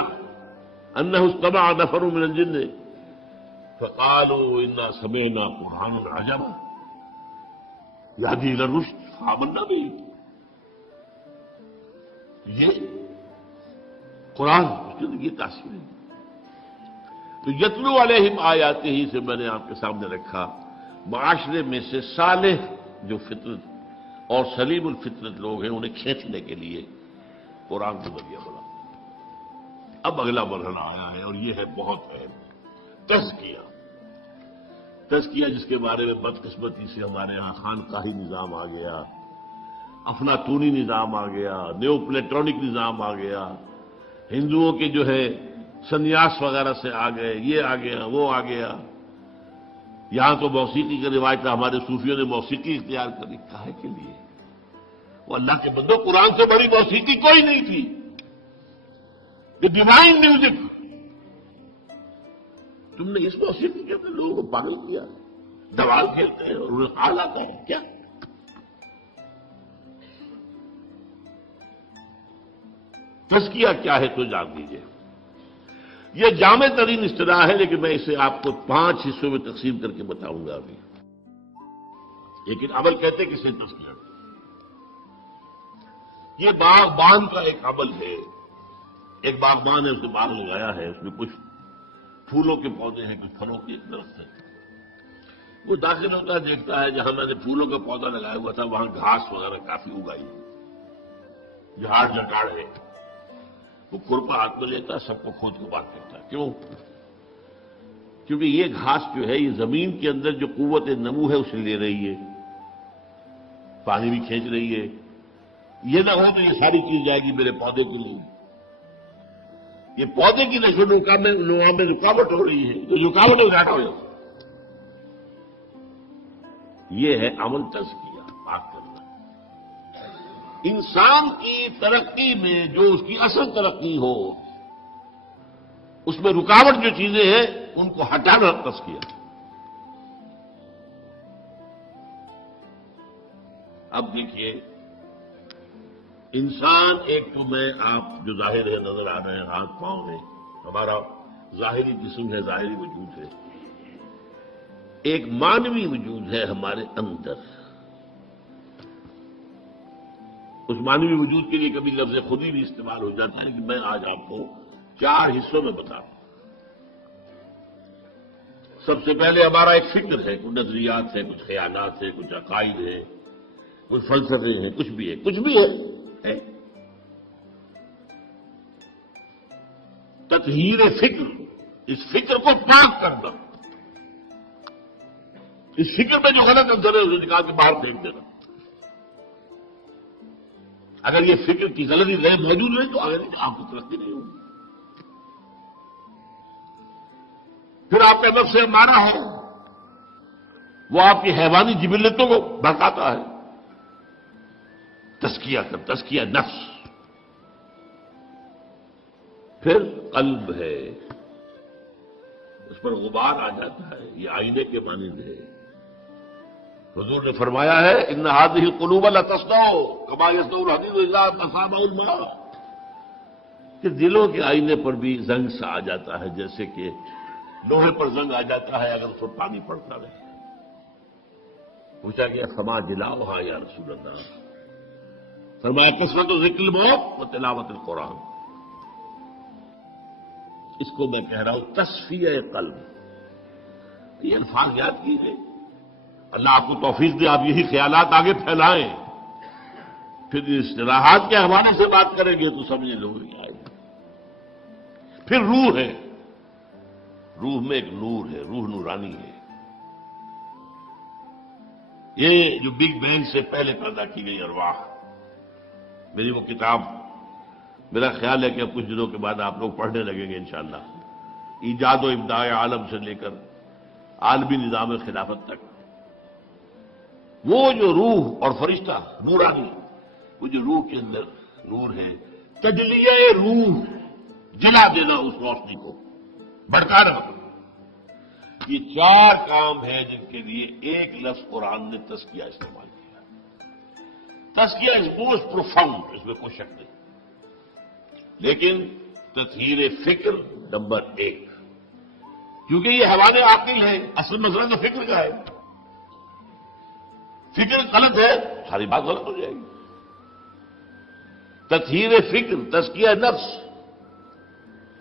انہ استمع نفر من الجن فقالوا انا سمعنا قرآنا عجبا یہدی الی الرشد فآمنا به. یہ قرآن کی تاثیر ہے. تو یتلو علیہم آیاتہ ہی سے میں نے آپ کے سامنے رکھا معاشرے میں سے صالح جو فطرت اور سلیم الفطرت لوگ ہیں انہیں کھینچنے کے لیے قرآن کو ذریعہ بنا. اب اگلا مرحلہ آیا ہے اور یہ ہے بہت اہم، تزکیہ. تزکیہ جس کے بارے میں بدقسمتی سے ہمارے یہاں خانقاہی نظام آ گیا، افلاطونی نظام آ گیا، نیو پلیٹونک نظام آ گیا، ہندوؤں کے جو ہے سنیاس وغیرہ سے آ گئے، یہ آ گیا وہ آ گیا. یہاں تو موسیقی کی روایت ہمارے صوفیوں نے موسیقی اختیار کری. کاہے کے لیے؟ وہ اللہ کے بندو، قرآن سے بڑی موسیقی کوئی نہیں تھی. یہ ڈیوائن میوزک. تم نے اس موسیقی کے اندر لوگوں کو پاگل کیا. دوال کھیلتے ہیں اور انہیں خیال آتا ہے کیا؟ تزکیہ کیا ہے تو جان دیجیے. یہ جامع ترین اصطلاح ہے لیکن میں اسے آپ کو 5 حصوں میں تقسیم کر کے بتاؤں گا ابھی. لیکن عمل کہتے کسے تزکیہ؟ یہ باغبان کا ایک عمل ہے. ایک باغبان ہے، اس نے باغ لگایا ہے، اس میں کچھ پھولوں کے پودے ہیں، کچھ پھلوں کے درخت ہیں. وہ داخل ہوتا ہے، دیکھتا ہے جہاں میں نے پھولوں کا پودا لگایا ہوا تھا وہاں گھاس وغیرہ کافی اگائی، جھاڑ جھکاڑ ہے. وہ کھرپا ہاتھ میں لیتا ہے، سب کو کھود کو بات کرتا ہے. کیوں؟ کیونکہ یہ گھاس جو ہے یہ زمین کے اندر جو قوت نمو ہے اسے لے رہی ہے، پانی بھی کھینچ رہی ہے. یہ نہ ہو تو یہ ساری چیز جائے گی میرے پودے کے لیے. یہ پودے کی نشو و نما میں رکاوٹ ہو رہی ہے، تو رکاوٹ ہو جاتا ہے. یہ ہے عمل تزکیہ، بات کرنا. انسان کی ترقی میں جو اس کی اصل ترقی ہو اس میں رکاوٹ جو چیزیں ہیں ان کو ہٹانا تزکیہ. اب دیکھیے انسان ایک تو میں آپ جو ظاہر ہے نظر آ رہے ہیں ہاتھ پاؤں میں، ہمارا ظاہری جسم ہے، ظاہری وجود ہے. ایک مانوی وجود ہے ہمارے اندر. اس مانوی وجود کے لیے کبھی لفظ خودی بھی استعمال ہو جاتا ہے لیکن میں آج آپ کو 4 حصوں میں بتاؤں. سب سے پہلے ہمارا ایک فکر ہے، کچھ نظریات ہیں، کچھ خیالات ہیں، کچھ عقائد ہیں، کچھ فلسفے ہیں، کچھ بھی ہے. تطہیر فکر، اس فکر کو پاک کرنا. اس فکر میں جو غلط اندر ہے اسے نکال کے باہر پھینک دینا. اگر یہ فکر کی غلطی غیر موجود رہی تو آگے آپ کو ترقی نہیں ہوگی. پھر آپ کا نفس امارہ ہے، وہ آپ کی حیوانی جبلتوں کو بھڑکاتا ہے. تزکیہ نفس. پھر قلب ہے، اس پر غبار آ جاتا ہے، یہ آئینے کے مانند ہے. حضور نے فرمایا ہے ان هذه القلوب لتصدع كما يصدع الحديد اذا تصابه الماء، کہ دلوں کے آئینے پر بھی زنگ سا آ جاتا ہے، جیسے کہ لوہے پر زنگ آ جاتا ہے اگر اس پر پانی پڑتا رہے. پوچھا گیا فما جلاؤها یا رسول اللہ؟ فرمایا کثرت ذکر الموت و تلاوت القرآن. اس کو میں کہہ رہا ہوں تصفیہ قلب. یہ الفاظ یاد کیجیے، اللہ آپ کو توفیق دے آپ یہی خیالات آگے پھیلائیں. پھر اصطلاحات کے حوالے سے بات کریں گے تو سمجھ لوگ آئے گا. پھر روح ہے، روح میں ایک نور ہے، روح نورانی ہے. یہ جو بگ بینگ سے پہلے پیدا کی گئی ارواح. میری وہ کتاب میرا خیال ہے کہ اب کچھ دنوں کے بعد آپ لوگ پڑھنے لگیں گے انشاءاللہ. ایجاد و ابداع عالم سے لے کر عالمی نظام خلافت تک وہ جو روح اور فرشتہ نورانی، وہ جو روح کے اندر نور ہے، تجلیہ روح، جلا دینا اس روشنی کو، بھڑکانا. یہ 4 کام ہیں جن کے لیے ایک لفظ قرآن نے تزکیہ استعمال کیا. تزکیہ از موسٹ پروفاؤنڈ، اس میں کوئی شک نہیں. لیکن تطہیر فکر نمبر 1، کیونکہ یہ حیوان عاقل ہے، اصل مسئلہ تو فکر کا ہے. فکر غلط ہے، ساری بات غلط ہو جائے گی. تطہیر فکر، تزکیہ نفس،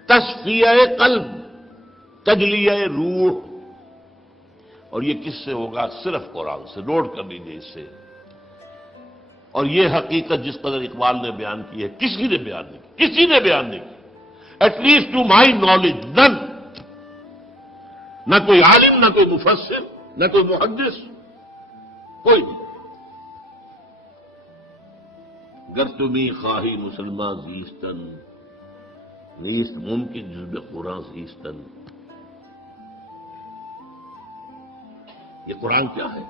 تصفیہ قلب، تجلیہ روح. اور یہ کس سے ہوگا؟ صرف قرآن سے. نوٹ کر لیجیے اس سے. اور یہ حقیقت جس قدر اقبال نے بیان کی ہے، کسی نے بیان نہیں کی، کسی نے بیان نہیں کی. At least to my knowledge none. نہ کوئی عالم، نہ کوئی مفسر، نہ کوئی محدث، کوئی نہیں. گر تمہیں خواہی مسلمان زیستن، نیست ممکن جزب قرآن زیستن. یہ قرآن کیا ہے؟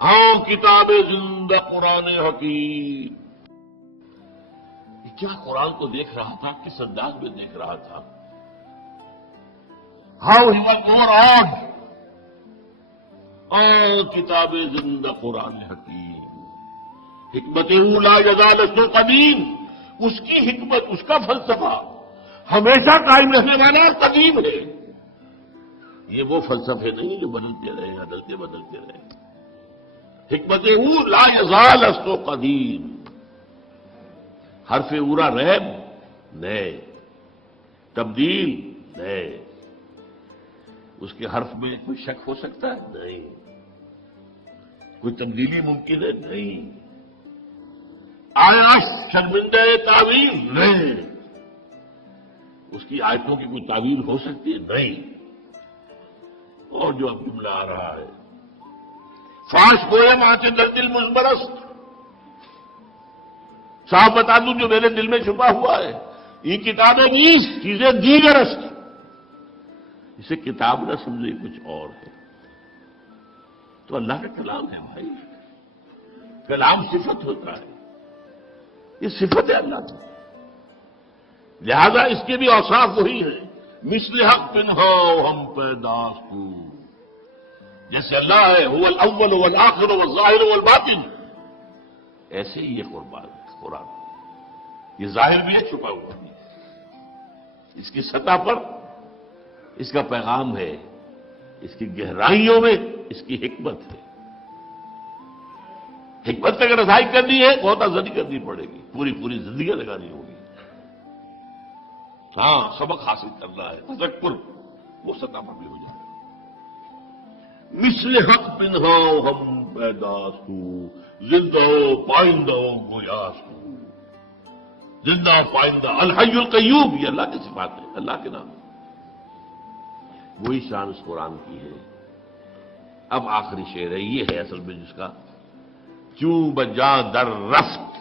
ہاں کتاب زندہ قرآن حکیم. یہ کیا قرآن کو دیکھ رہا تھا؟ کس انداز میں دیکھ رہا تھا؟ How he was over odd. کتاب زندہ قرآن حکیم، حکمت لا یزال اسو قدیم. اس کی حکمت، اس کا فلسفہ ہمیشہ قائم رہنے والا اور قدیم ہے. یہ وہ فلسفے نہیں جو بدلتے رہے، بدلتے رہے. حکمت لا یزال اسو قدیم. حرف اورا ریب نئے، تبدیل نئے. اس کے حرف میں کوئی شک ہو سکتا ہے؟ نہیں. کوئی تبدیلی ممکن ہے؟ نہیں. آیا شرمندہ تعویل؟ نہیں. اس کی آیتوں کی کوئی تعویل ہو سکتی ہے؟ نہیں. اور جو اب جملہ آ رہا ہے، فاش گوئے وہاں سے در دل مزمرست. صاحب بتا دوں جو میرے دل میں چھپا ہوا ہے، یہ کتابیں نیز چیزیں دیگرست. اسے کتاب نہ سمجھے، کچھ اور ہے. تو اللہ کا کلام ہے بھائی. کلام صفت ہوتا ہے، یہ صفت ہے اللہ کی. لہذا اس کے بھی اوصاف وہی ہیں. مثل حق پنہو ہم پیداست کو. جیسے اللہ ہے هو الاول والآخر والظاہر والباطن، ایسے ہی یہ قرآن. یہ ظاہر بھی ہے، چھپا ہوا بھی. اس کی سطح پر اس کا پیغام ہے، اس کی گہرائیوں میں اس کی حکمت ہے. حکمت اگر ادائی کرنی ہے بہت آزادی کرنی پڑے گی، پوری زندگی لگانی ہوگی. ہاں سبق حاصل کرنا ہے، تذکر وہ سطح پر بھی ہو جائے. مثل حق پنہو ہم پیداستو، زندہ ہو پائندہ ہو گویاستو. زندہ پائندہ، الحی القیوم، یہ اللہ کی صفات ہے، اللہ کے نام. وہی شان اس قرآن کی ہے. اب آخری شعر ہے، یہ ہے اصل میں جس کا چوں بجاں در رفت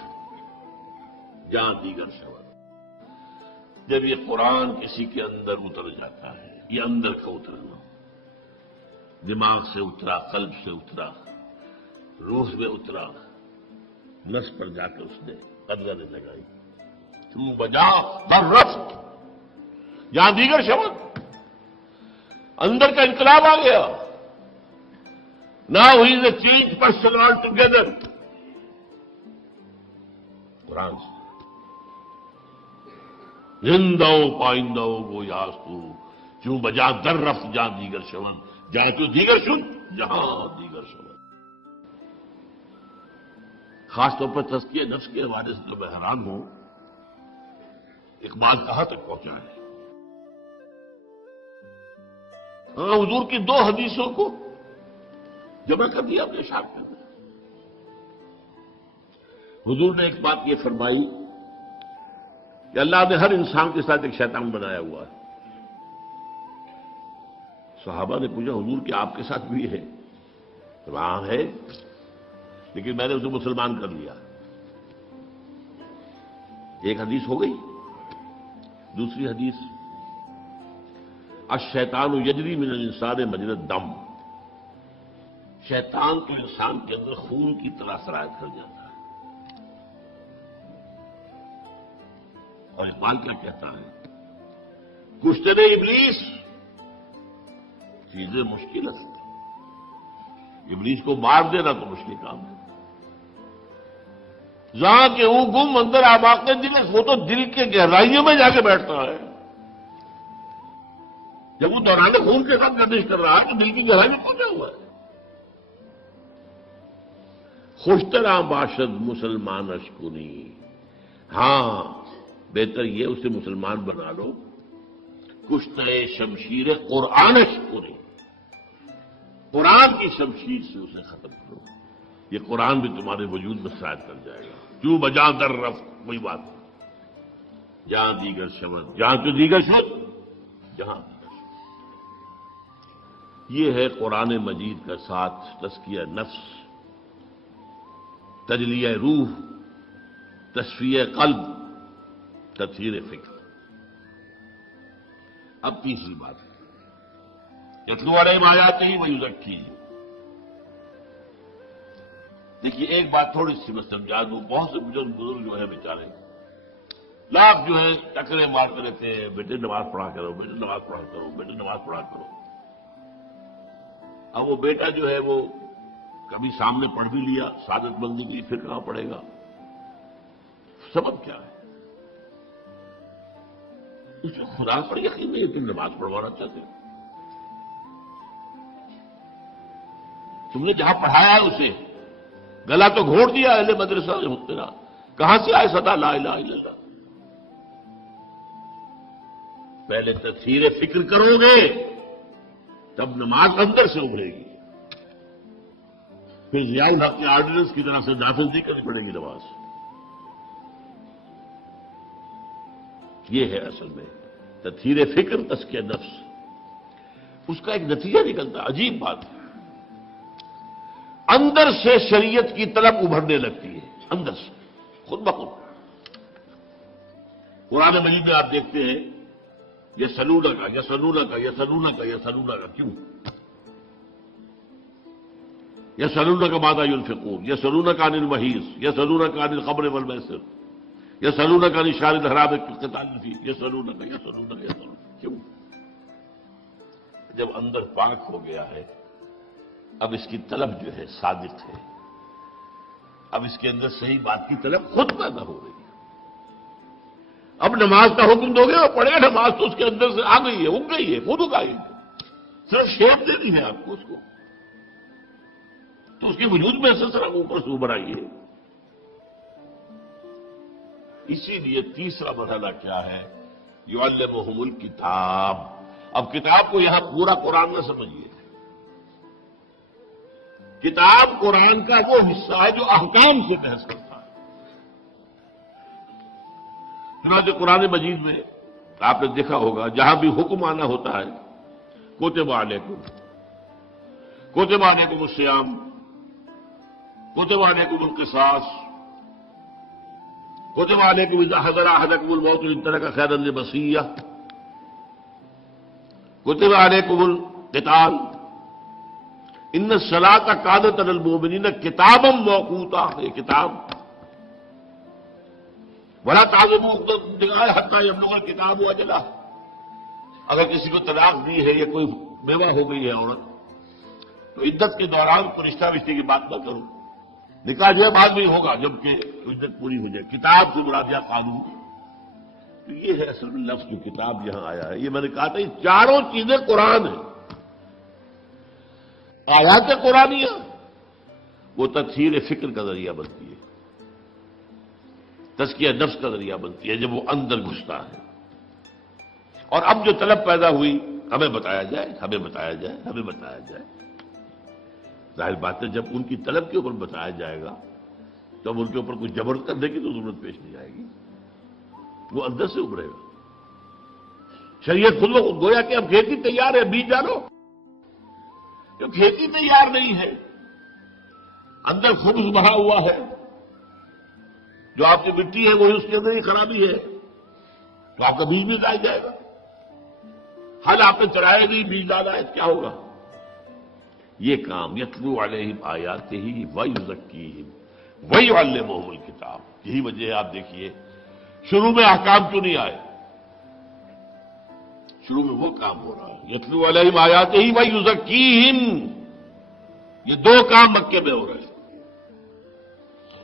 جاں دیگر شود. جب یہ قرآن کسی کے اندر اتر جاتا ہے، یہ اندر کا اترنا، دماغ سے اترا، قلب سے اترا، روح میں اترا، نس پر جا کے اس نے قدریں لگائی. چوں بجاں در رفت جاں دیگر شود. اندر کا انقلاب آ گیا. Now he is a changed person altogether. قرآن سے زندہ پائندہ گویاستو، چوں بجا در رفت جہاں دیگر شون. جہاں تو دیگر شن، جہاں دیگر شون. خاص طور پر تزکیہ نفس کے حوالے سے تو میں حیران ہوں، اقبال کہاں تک پہنچا ہے. ہاں حضور کی 2 حدیثوں کو جمع کر دیا اپنے شعر کے اندر. حضور نے ایک بات یہ فرمائی کہ اللہ نے ہر انسان کے ساتھ ایک شیطان بنایا ہوا ہے. صحابہ نے پوچھا حضور کہ آپ کے ساتھ بھی ہے؟ وہاں ہے، لیکن میں نے اسے مسلمان کر لیا. ایک حدیث ہو گئی. دوسری حدیث، الشیطان یجری من الانسان مجری الدم. شیطان تو انسان کے اندر خون کی طرح سرایت کر جاتا ہے. اور اقبال کیا کہتا ہے؟ کشتن ابلیس چیزیں مشکل ہے. ابلیس کو مار دینا تو مشکل کام ہے، جہاں کہ وہ گم اندر آباق دل، وہ تو دل کے گہرائیوں میں جا کے بیٹھتا ہے. جب وہ دوران خون کے ساتھ گردش کر رہا ہے تو دل کی گہرائی میں پہنچا ہوا ہے. خوشترا باشد مسلمان اشکونی، ہاں بہتر یہ اسے مسلمان بنا لو. کشتہ شمشیر قرآن اشکونی، قرآن کی شمشیر سے اسے ختم کرو. یہ قرآن بھی تمہارے وجود میں سرایت کر جائے گا. کیوں بجا در رفت، وہی بات، جہاں دیگر شمن، جہاں تو دیگر شد، جہاں دیگر شد. یہ ہے قرآن مجید کا ساتھ تزکیہ نفس، تجلیہ روح، تصفیہ قلب، تطہیر فکر. اب تیسری بات ہے، یتلو علیہم آیاتہ ویزکیہم. دیکھیے ایک بات تھوڑی سی میں سمجھا دوں. بہت سے بزرگ جو ہیں بیچارے لاکھ جو ہے ٹکرے مارتے رہتے ہیں، بیٹے نماز پڑھا کرو، بیٹے نماز پڑھا کرو، بیٹے نماز پڑھا کرو. اب وہ بیٹا جو ہے وہ کبھی سامنے پڑھ بھی لیا، سعادت مندی بھی، پھر کہاں پڑھے گا؟ سبب کیا ہے؟ اس میں خدا پر یقین نہیں ہے، تم نماز پڑھوانا چاہتے ہو. تم نے جہاں پڑھایا ہے اسے گلا تو گھونٹ دیا اہل مدرسہ مخترا. کہاں سے آئے صدا لا الہ الا اللہ؟ پہلے تطہیر فکر کرو گے تب نماز اندر سے ابھرے گی. پھر ضیاء الحق کے آرڈیننس کی طرف سے نافذ نہیں کرنی پڑے گی نماز. یہ ہے اصل میں تطہیر فکر، تزکیہ نفس. اس کا ایک نتیجہ نکلتا ہے، عجیب بات ہے، اندر سے شریعت کی طلب ابھرنے لگتی ہے، اندر سے خود بخود. قرآن مجید میں آپ دیکھتے ہیں یہ سلونہ کا، یہ سلونہ کا، یہ سلونہ کا، یہ سلونہ کا. کیوں؟ یہ سلونہ کا ماذا ينفقون، یہ سلونہ کا عن المحیض، یہ سلونہ کا عن الخمر والمیسر، یہ سلونہ کا عن شہر الحرام قتال فیہ، یہ سلونہ کا، یہ سلونہ کا، یہ سلونہ. کیوں؟ جب اندر پاک ہو گیا ہے اب اس کی طلب جو ہے صادق ہے، اب اس کے اندر صحیح بات کی طلب خود پیدا ہو رہی ہے. اب نماز کا حکم دو گے وہ پڑھے گا، نماز تو اس کے اندر سے آ گئی ہے، اگ گئی ہے، خود اگائی ہے. صرف شیپ دینی ہے آپ کو اس کو، تو اس کے وجود میں سے صرف اوپر سے ابھر آئی ہے. اسی لیے تیسرا مرحلہ کیا ہے؟ یعلمہم الکتاب. اب کتاب کو یہاں پورا قرآن نہ سمجھیے. کتاب قرآن کا وہ حصہ ہے جو احکام سے بحث کرتا ہے. چنانچہ قرآن مجید میں آپ نے دیکھا ہوگا جہاں بھی حکم آنا ہوتا ہے، کتب علیکم، کتب علیکم الصیام، کتب علیکم القصاص، کتب علیکم اذا حضر احدکم الموت ان ترک خیرا الوصیہ، کتب علیکم القتال، ان الصلاۃ کانت علی المؤمنین کتابا موقوتا. یہ کتاب ولا تعزموا عقدۃ النکاح حتی یبلغ الکتاب اجلہ. اگر کسی کو طلاق دی ہے یا کوئی بیوہ ہو گئی ہے عورت تو عدت کے دوران کوئی رشتہ وشتے کی بات نہ کرو. نکاح جو ہے بعد میں ہوگا جبکہ عدت پوری ہو جائے. کتاب سے مراد یا قانون. تو یہ ہے اصل میں لفظ جو کتاب یہاں آیا ہے. یہ میں نے کہا تھا یہ چاروں چیزیں قرآن ہیں. آیات قرآنیہ وہ تطہیر فکر کا ذریعہ بنتی ہے، تزکیہ نفس کا ذریعہ بنتی ہے جب وہ اندر گھستا ہے. اور اب جو طلب پیدا ہوئی ہمیں بتایا جائے، ہمیں بتایا جائے، ہمیں بتایا جائے. ظاہر بات ہے جب ان کی طلب کے اوپر بتایا جائے گا تو اب ان کے اوپر کچھ جبر کرنے کی تو ضرورت پیش نہیں آئے گی، وہ اندر سے ابھرے گا. شریعت خود بخود گویا کہ اب کھیتی تیار ہے، بیج ڈالو. جو کھیتی تیار نہیں ہے، اندر خبز بھرا ہوا ہے، جو آپ کی مٹی ہے وہی اس کے اندر ہی خرابی ہے، تو آپ کا بیج بھی ڈال جائے گا. حل آپ نے چرائے نہیں، بیج ڈالا ہے، کیا ہوگا؟ یہ کام یتلو علیہم آیاتہ ویزکیہم ویعلمہم الکتاب. یہی وجہ ہے آپ دیکھیے شروع میں احکام کیوں نہیں آئے؟ شروع میں وہ کام ہو رہا ہے یتلو علیہم آیاتہ ویزکیہم. یہ دو کام مکے میں ہو رہے ہیں.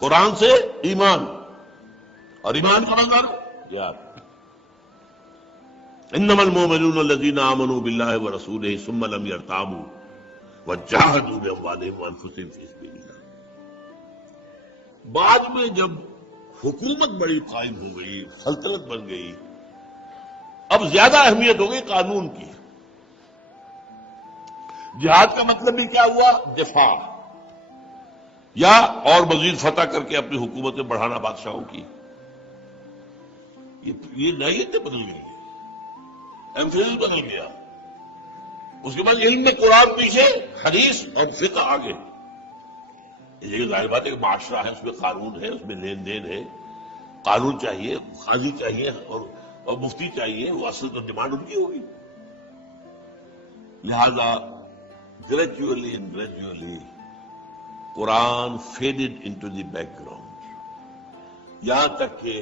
قرآن سے ایمان، اور ایمان کا مطلب یار انما المؤمنون الذین آمنوا باللہ ورسولہ ثم لم یرتابوا وجاہدوا باموالہم وانفسہم فی سبیل اللہ۔ بعد میں جب حکومت بڑی قائم ہو گئی، سلطنت بن گئی، اب زیادہ اہمیت ہو گئی قانون کی۔ جہاد کا مطلب بھی کیا ہوا؟ دفاع، یا اور مزید فتح کر کے اپنی حکومتیں بڑھانا بادشاہوں کی۔ یہ نوعیتیں بدل گئی، ایمفیسس بدل گیا۔ اس کے بعد علم میں قرآن پیچھے، حدیث اور فقہ آگے۔ یہ ظاہر بات ہے کہ معاشرہ ہے، اس میں قانون ہے، اس میں لین دین ہے، قانون چاہیے، قاضی چاہیے اور مفتی چاہیے، وہ اصل تو ڈیمانڈ ان کی ہوگی۔ لہذا gradually Quran faded into the back ground, یہاں تک کہ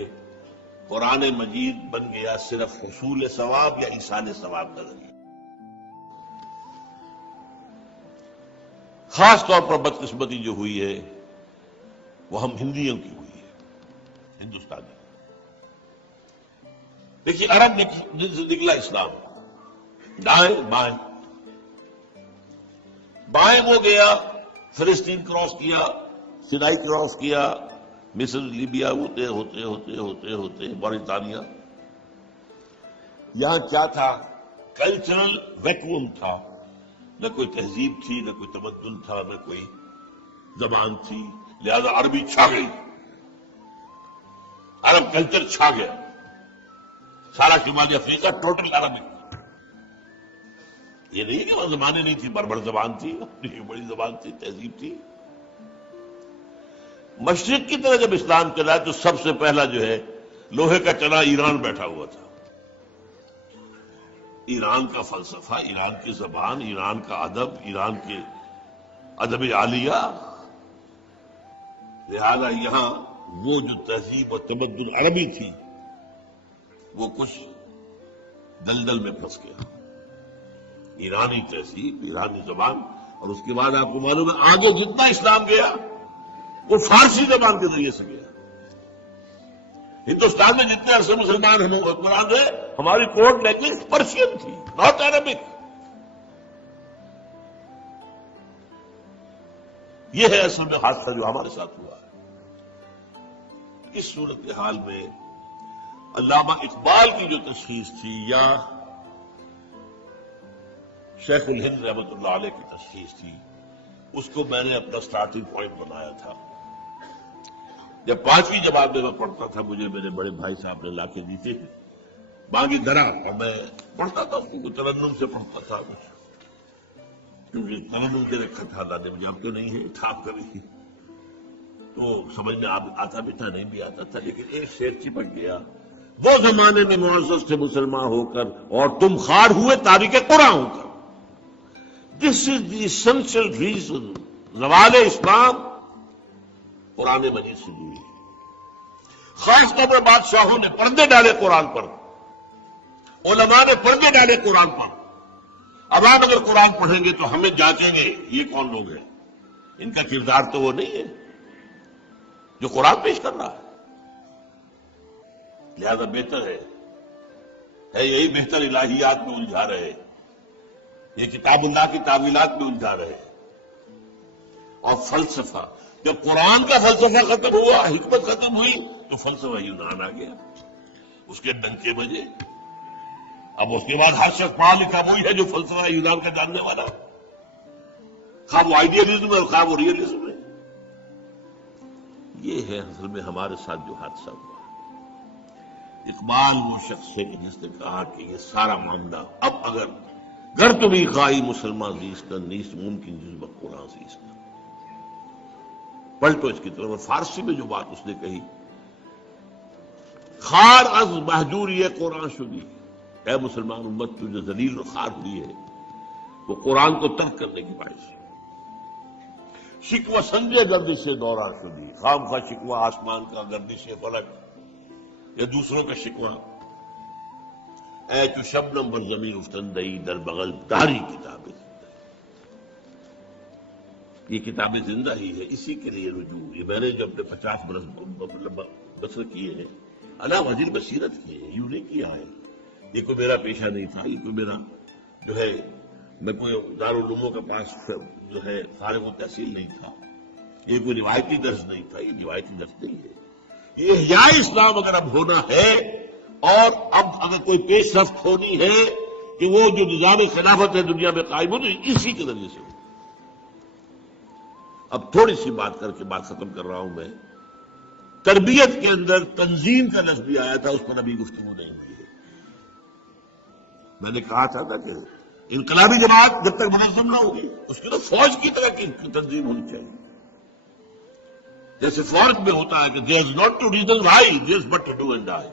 قرآن مجید بن گیا صرف حصول ثواب یا ایصال ثواب کا ذریعہ۔ خاص طور پر بدقسمتی جو ہوئی ہے وہ ہم ہندیوں کی ہوئی ہے، ہندوستانی۔ دیکھیے عرب سے نکلا اسلام، دائیں بائیں، بائیں وہ گیا فلسطین کراس کیا، سینائی کراس کیا، مصر لیبیا ہوتے ہوتے ہوتے ہوتے ہوتے موریطانیہ۔ یہاں کیا تھا؟ کلچرل ویکوم تھا، نہ کوئی تہذیب تھی، نہ کوئی تمدن تھا، نہ کوئی زبان تھی، لہذا عربی چھا گئی، عرب کلچر چھا گیا، سارا شمالی افریقہ ٹوٹل عربی۔ یہ نہیں کہ وہ زبانیں نہیں تھی، بربر زبان تھی، اپنی بڑی زبان تھی، تہذیب تھی۔ مشرق کی طرح جب اسلام چلا تو سب سے پہلا جو ہے لوہے کا چنا ایران بیٹھا ہوا تھا۔ ایران کا فلسفہ، ایران کی زبان، ایران کا ادب، ایران کے ادب عالیہ، لہذا یہاں وہ جو تہذیب اور تمدن عربی تھی وہ کچھ دلدل میں پھنس گیا۔ ایرانی تہذیب، ایرانی زبان، اور اس کے بعد آپ کو معلوم ہے آگے جتنا اسلام گیا وہ فارسی زبان کے ذریعے سے گیا۔ ہندوستان میں جتنے عرصے مسلمان ہم حکمران رہے، ہماری کوڈ لینگویج پرشین تھی، ناٹ عربک۔ یہ ہے اصل میں حادثہ جو ہمارے ساتھ ہوا ہے۔ اس صورتحال میں علامہ اقبال کی جو تشخیص تھی یا شیخ الہند رحمۃ اللہ علیہ کی تشخیص تھی، اس کو میں نے اپنا سٹارٹنگ پوائنٹ بنایا تھا۔ جب 5ویں جماعت میں پڑھتا تھا، مجھے میرے بڑے بھائی صاحب نے لا کے دی تھی بانگی درا، اور میں پڑھتا تھا، اس کو ترنم سے پڑھتا تھا، کیونکہ ترنم دے رکھا تھا اللہ نے مجھے، اب تو نہیں ہے، ٹھاپ کری تو سمجھ میں آتا بھی تھا، نہیں بھی آتا تھا، لیکن ایک شعر چپک گیا، وہ زمانے میں معزز تھے مسلمان ہو کر اور تم خار ہوئے تاریخ قرآن ہو کر۔ دس از دی اسینشل ریزن، زوال اسلام قرآن مجید سے جڑی ہے۔ خاص طور پر بادشاہوں نے پردے ڈالے قرآن پر، علماء نے پردے ڈالے قرآن پر۔ اب آپ اگر قرآن پڑھیں گے تو ہمیں جانچیں گے یہ کون لوگ ہیں، ان کا کردار تو وہ نہیں ہے جو قرآن پیش کر رہا ہے۔ لہذا بہتر ہے یہی بہتر الہیات میں الجھا رہے، یہ کتاب اللہ کی تعویلات میں الجھا رہے، اور فلسفہ، جب قرآن کا فلسفہ ختم ہوا، حکمت ختم ہوئی، تو فلسفہ یونان آ گیا، اس کے ڈنکے بجے۔ اب اس کے بعد ہر شخص پڑھا لکھا وہی ہے جو فلسفہ یونان کا جاننے والا، خواہ وہ آئیڈیلزم ہے اور خواہ وہ ریئلزم ہے۔ یہ ہے اصل میں ہمارے ساتھ جو حادثہ ہوا۔ اقبال وہ شخص ہے جس نے کہا کہ یہ سارا معاملہ اب اگر گر تمہیں خواہی مسلمان زیست نیست ممکن جز قرآن زیست۔ پلٹو اس کی طرف، فارسی میں جو بات اس نے کہی، خار از محجوری قرآن شدی، اے مسلمان امت تو جو ذلیل و خوار ہوئی ہے وہ قرآن کو ترک کرنے کی باعث ہے۔ شکوہ سنجے گردش دوران شدی، خام خواہ شکوہ آسمان کا، گردش فلک یا دوسروں کا شکوہ، اے تو شبنم بر زمین افتندئی در بغل داری کتاب۔ یہ کتاب زندہ ہی ہے، اسی کے لیے رجوع. یہ میں نے جو اپنے 50 برس بسر کیے ہیں علا وزیر بصیرت کیے ہیں، یوں نہیں کیا ہے. یہ کوئی میرا پیشہ نہیں تھا، یہ کوئی میرا جو ہے میں کوئی دارالعلوموں کے پاس جو ہے فارغ التحصیل نہیں تھا، یہ کوئی روایتی درس نہیں تھا، یہ روایتی درس نہیں ہے. یہ احیاء اسلام اگر اب ہونا ہے اور اب اگر کوئی پیش رفت ہونی ہے کہ وہ جو نظام خلافت ہے دنیا میں قائم ہو، تو اسی کے ذریعے سے ہو. اب تھوڑی سی بات کر کے بات ختم کر رہا ہوں. میں تربیت کے اندر تنظیم کا لفظ بھی آیا تھا، اس پر ابھی گفتگو نہیں ہوئی ہے. میں نے کہا تھا کہ انقلابی جماعت جب تک منظم نہ ہوگی اس کی تو فوج کی طرح کی تنظیم ہونی چاہیے. جیسے فوج میں ہوتا ہے کہ there is not to reason why, there is but to do and die.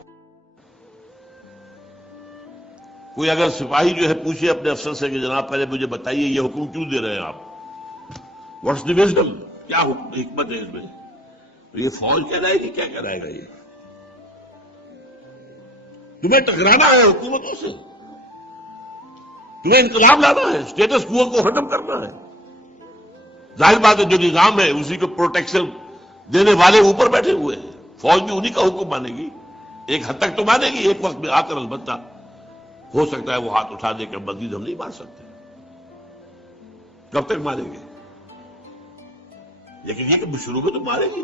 کوئی اگر سپاہی جو ہے پوچھے اپنے افسر سے کہ جناب پہلے مجھے بتائیے یہ حکم کیوں دے رہے ہیں آپ، واٹس دی وزڈم، کیا حکمت ہے اس میں، تو یہ فوج کہلائے گی، کیا کہلائے گا. یہ تمہیں ٹکرانا ہے حکومتوں سے، تمہیں انقلاب لانا ہے، اسٹیٹس کو ختم کرنا ہے. ظاہر بات ہے جو نظام ہے اسی کو پروٹیکشن دینے والے اوپر بیٹھے ہوئے ہیں. فوج بھی انہی کا حکم مانے گی، ایک حد تک تو مانے گی، ایک وقت میں آ کر البتہ ہو سکتا ہے وہ ہاتھ اٹھا دے کہ مزید ہم نہیں مار سکتے. کب تک ماریں گے؟ لیکن یہ کہ شروع میں تو مارے گی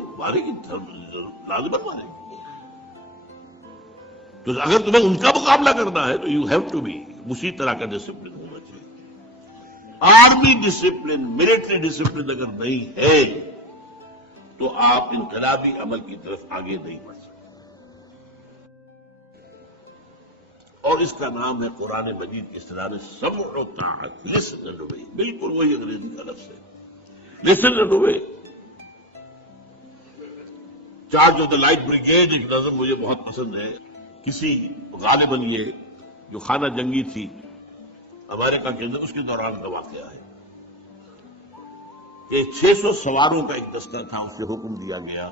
لازمت مارے گی. تو اگر تمہیں ان کا مقابلہ کرنا ہے تو یو ہیو ٹو بی اسی طرح کا ڈسپلن ہونا چاہیے. آرمی ڈسپلن، ملٹری ڈسپلن اگر نہیں ہے تو آپ انقلابی عمل کی طرف آگے نہیں بڑھ سکتے. اور اس کا نام ہے قرآن مجید کی اصطلاح میں سمع و طاعت، لسن اینڈ اوبے. بالکل وہی انگریزی کا لفظ ہے، listen and obey. Charge of the light brigade ایک نظم مجھے بہت پسند ہے. کسی غالباً یہ جو خانہ جنگی تھی امریکہ کے اندر، اس کے دوران کا واقعہ ہے کہ 600 سواروں کا ایک دستہ تھا، اس سے حکم دیا گیا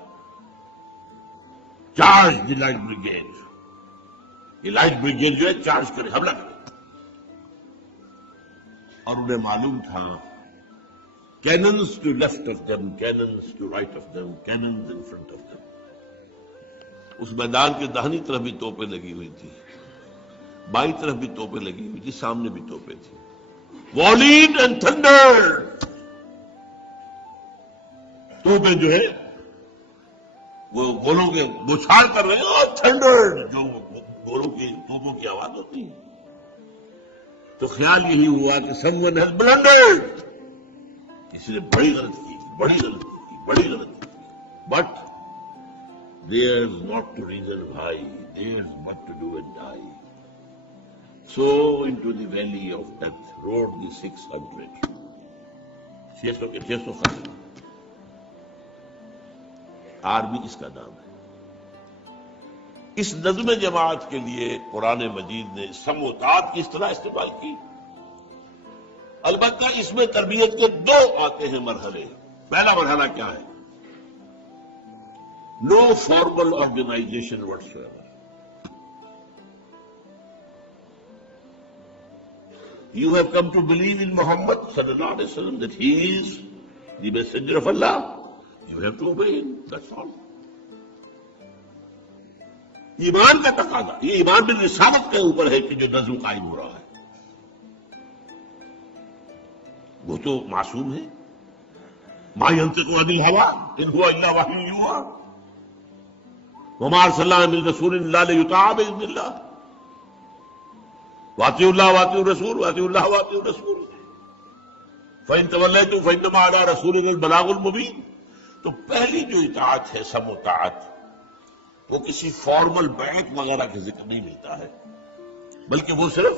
چارج دی لائٹ بریگیڈ. یہ لائٹ بریگیڈ جو ہے چارج کرے، حملہ کرے. اور انہیں معلوم تھا cannons to left of them, cannons to right of them, cannons in front of them. اس میدان کے داہنی طرف بھی توپیں لگی ہوئی تھی، بائیں طرف بھی توپیں لگی ہوئی تھی، سامنے بھی توپیں تھی. والیڈ اینڈ تھنڈر، توپیں جو ہے وہ گولوں کے بوچھار کر رہے ہیں، اور تھنڈر جو گولوں کی توپوں کی آواز ہوتی ہے. تو خیال یہی ہوا کہ سم ون ہیز بلنڈرڈ، کسی نے بڑی غلطی کی، بڑی غلطی کی، بڑی غلطی کی. But there's not to reason why, there's but to do and die. So into the valley of death rode the 600. 600 خط. آرمی اس کا نام ہے. اس نظم جماعت کے لیے قرآن مجید نے سمع و طاعت کی اصطلاح استعمال کی. البتہ اس میں تربیت کے دو آتے ہیں مرحلے. پہلا مرحلہ کیا ہے؟ No formal organization whatsoever. You have come to believe in Muhammad sallallahu alaihi wasallam that he is the messenger of Allah. You have to obey him. That's all. ایمان کا تقاضا، یہ ایمان بالرسالت کے اوپر ہے کہ جو نظم قائم ہو رہا ہے. وہ تو معصوم ہے. ما ينطق عن الهوى ان هو الا وحي يوحى وما ارسلنا من رسول الا ليطاع باذن الله واطيعوا الله واطيعوا الرسول واطيعوا الله واطيعوا الرسول فان توليتم فانما على رسولنا البلاغ المبين. تو پہلی جو اطاعت ہے سمع و طاعت، وہ کسی فارمل بیعت وغیرہ کا ذکر نہیں ملتا ہے، بلکہ وہ صرف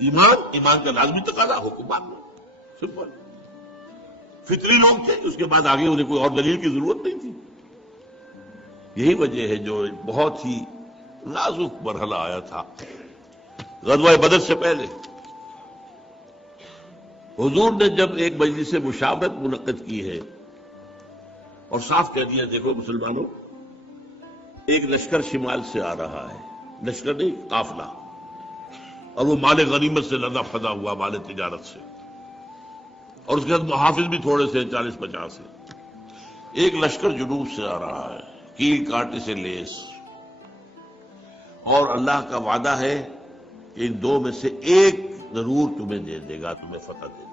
ایمان کا لازمی تقاضا، حکم ماننا، سمپل. فطری لوگ تھے، اس کے بعد آگے انہیں کوئی اور دلیل کی ضرورت نہیں تھی. یہی وجہ ہے جو بہت ہی نازک مرحلہ آیا تھا غزوہ بدر سے پہلے. حضور نے جب ایک مجلس مشاورت منعقد کی ہے اور صاف کہہ دیا دیکھو مسلمانوں، ایک لشکر شمال سے آ رہا ہے، لشکر نہیں قافلہ، اور وہ مال غنیمت سے لدا پھدا ہوا، مال تجارت سے. اور اس کے بعد محافظ بھی تھوڑے سے 40-50 سے. ایک لشکر جنوب سے آ رہا ہے، کیل کاٹے سے لیس، اور اللہ کا وعدہ ہے کہ ان دو میں سے ایک ضرور تمہیں دے دے گا، تمہیں فتح دے گا.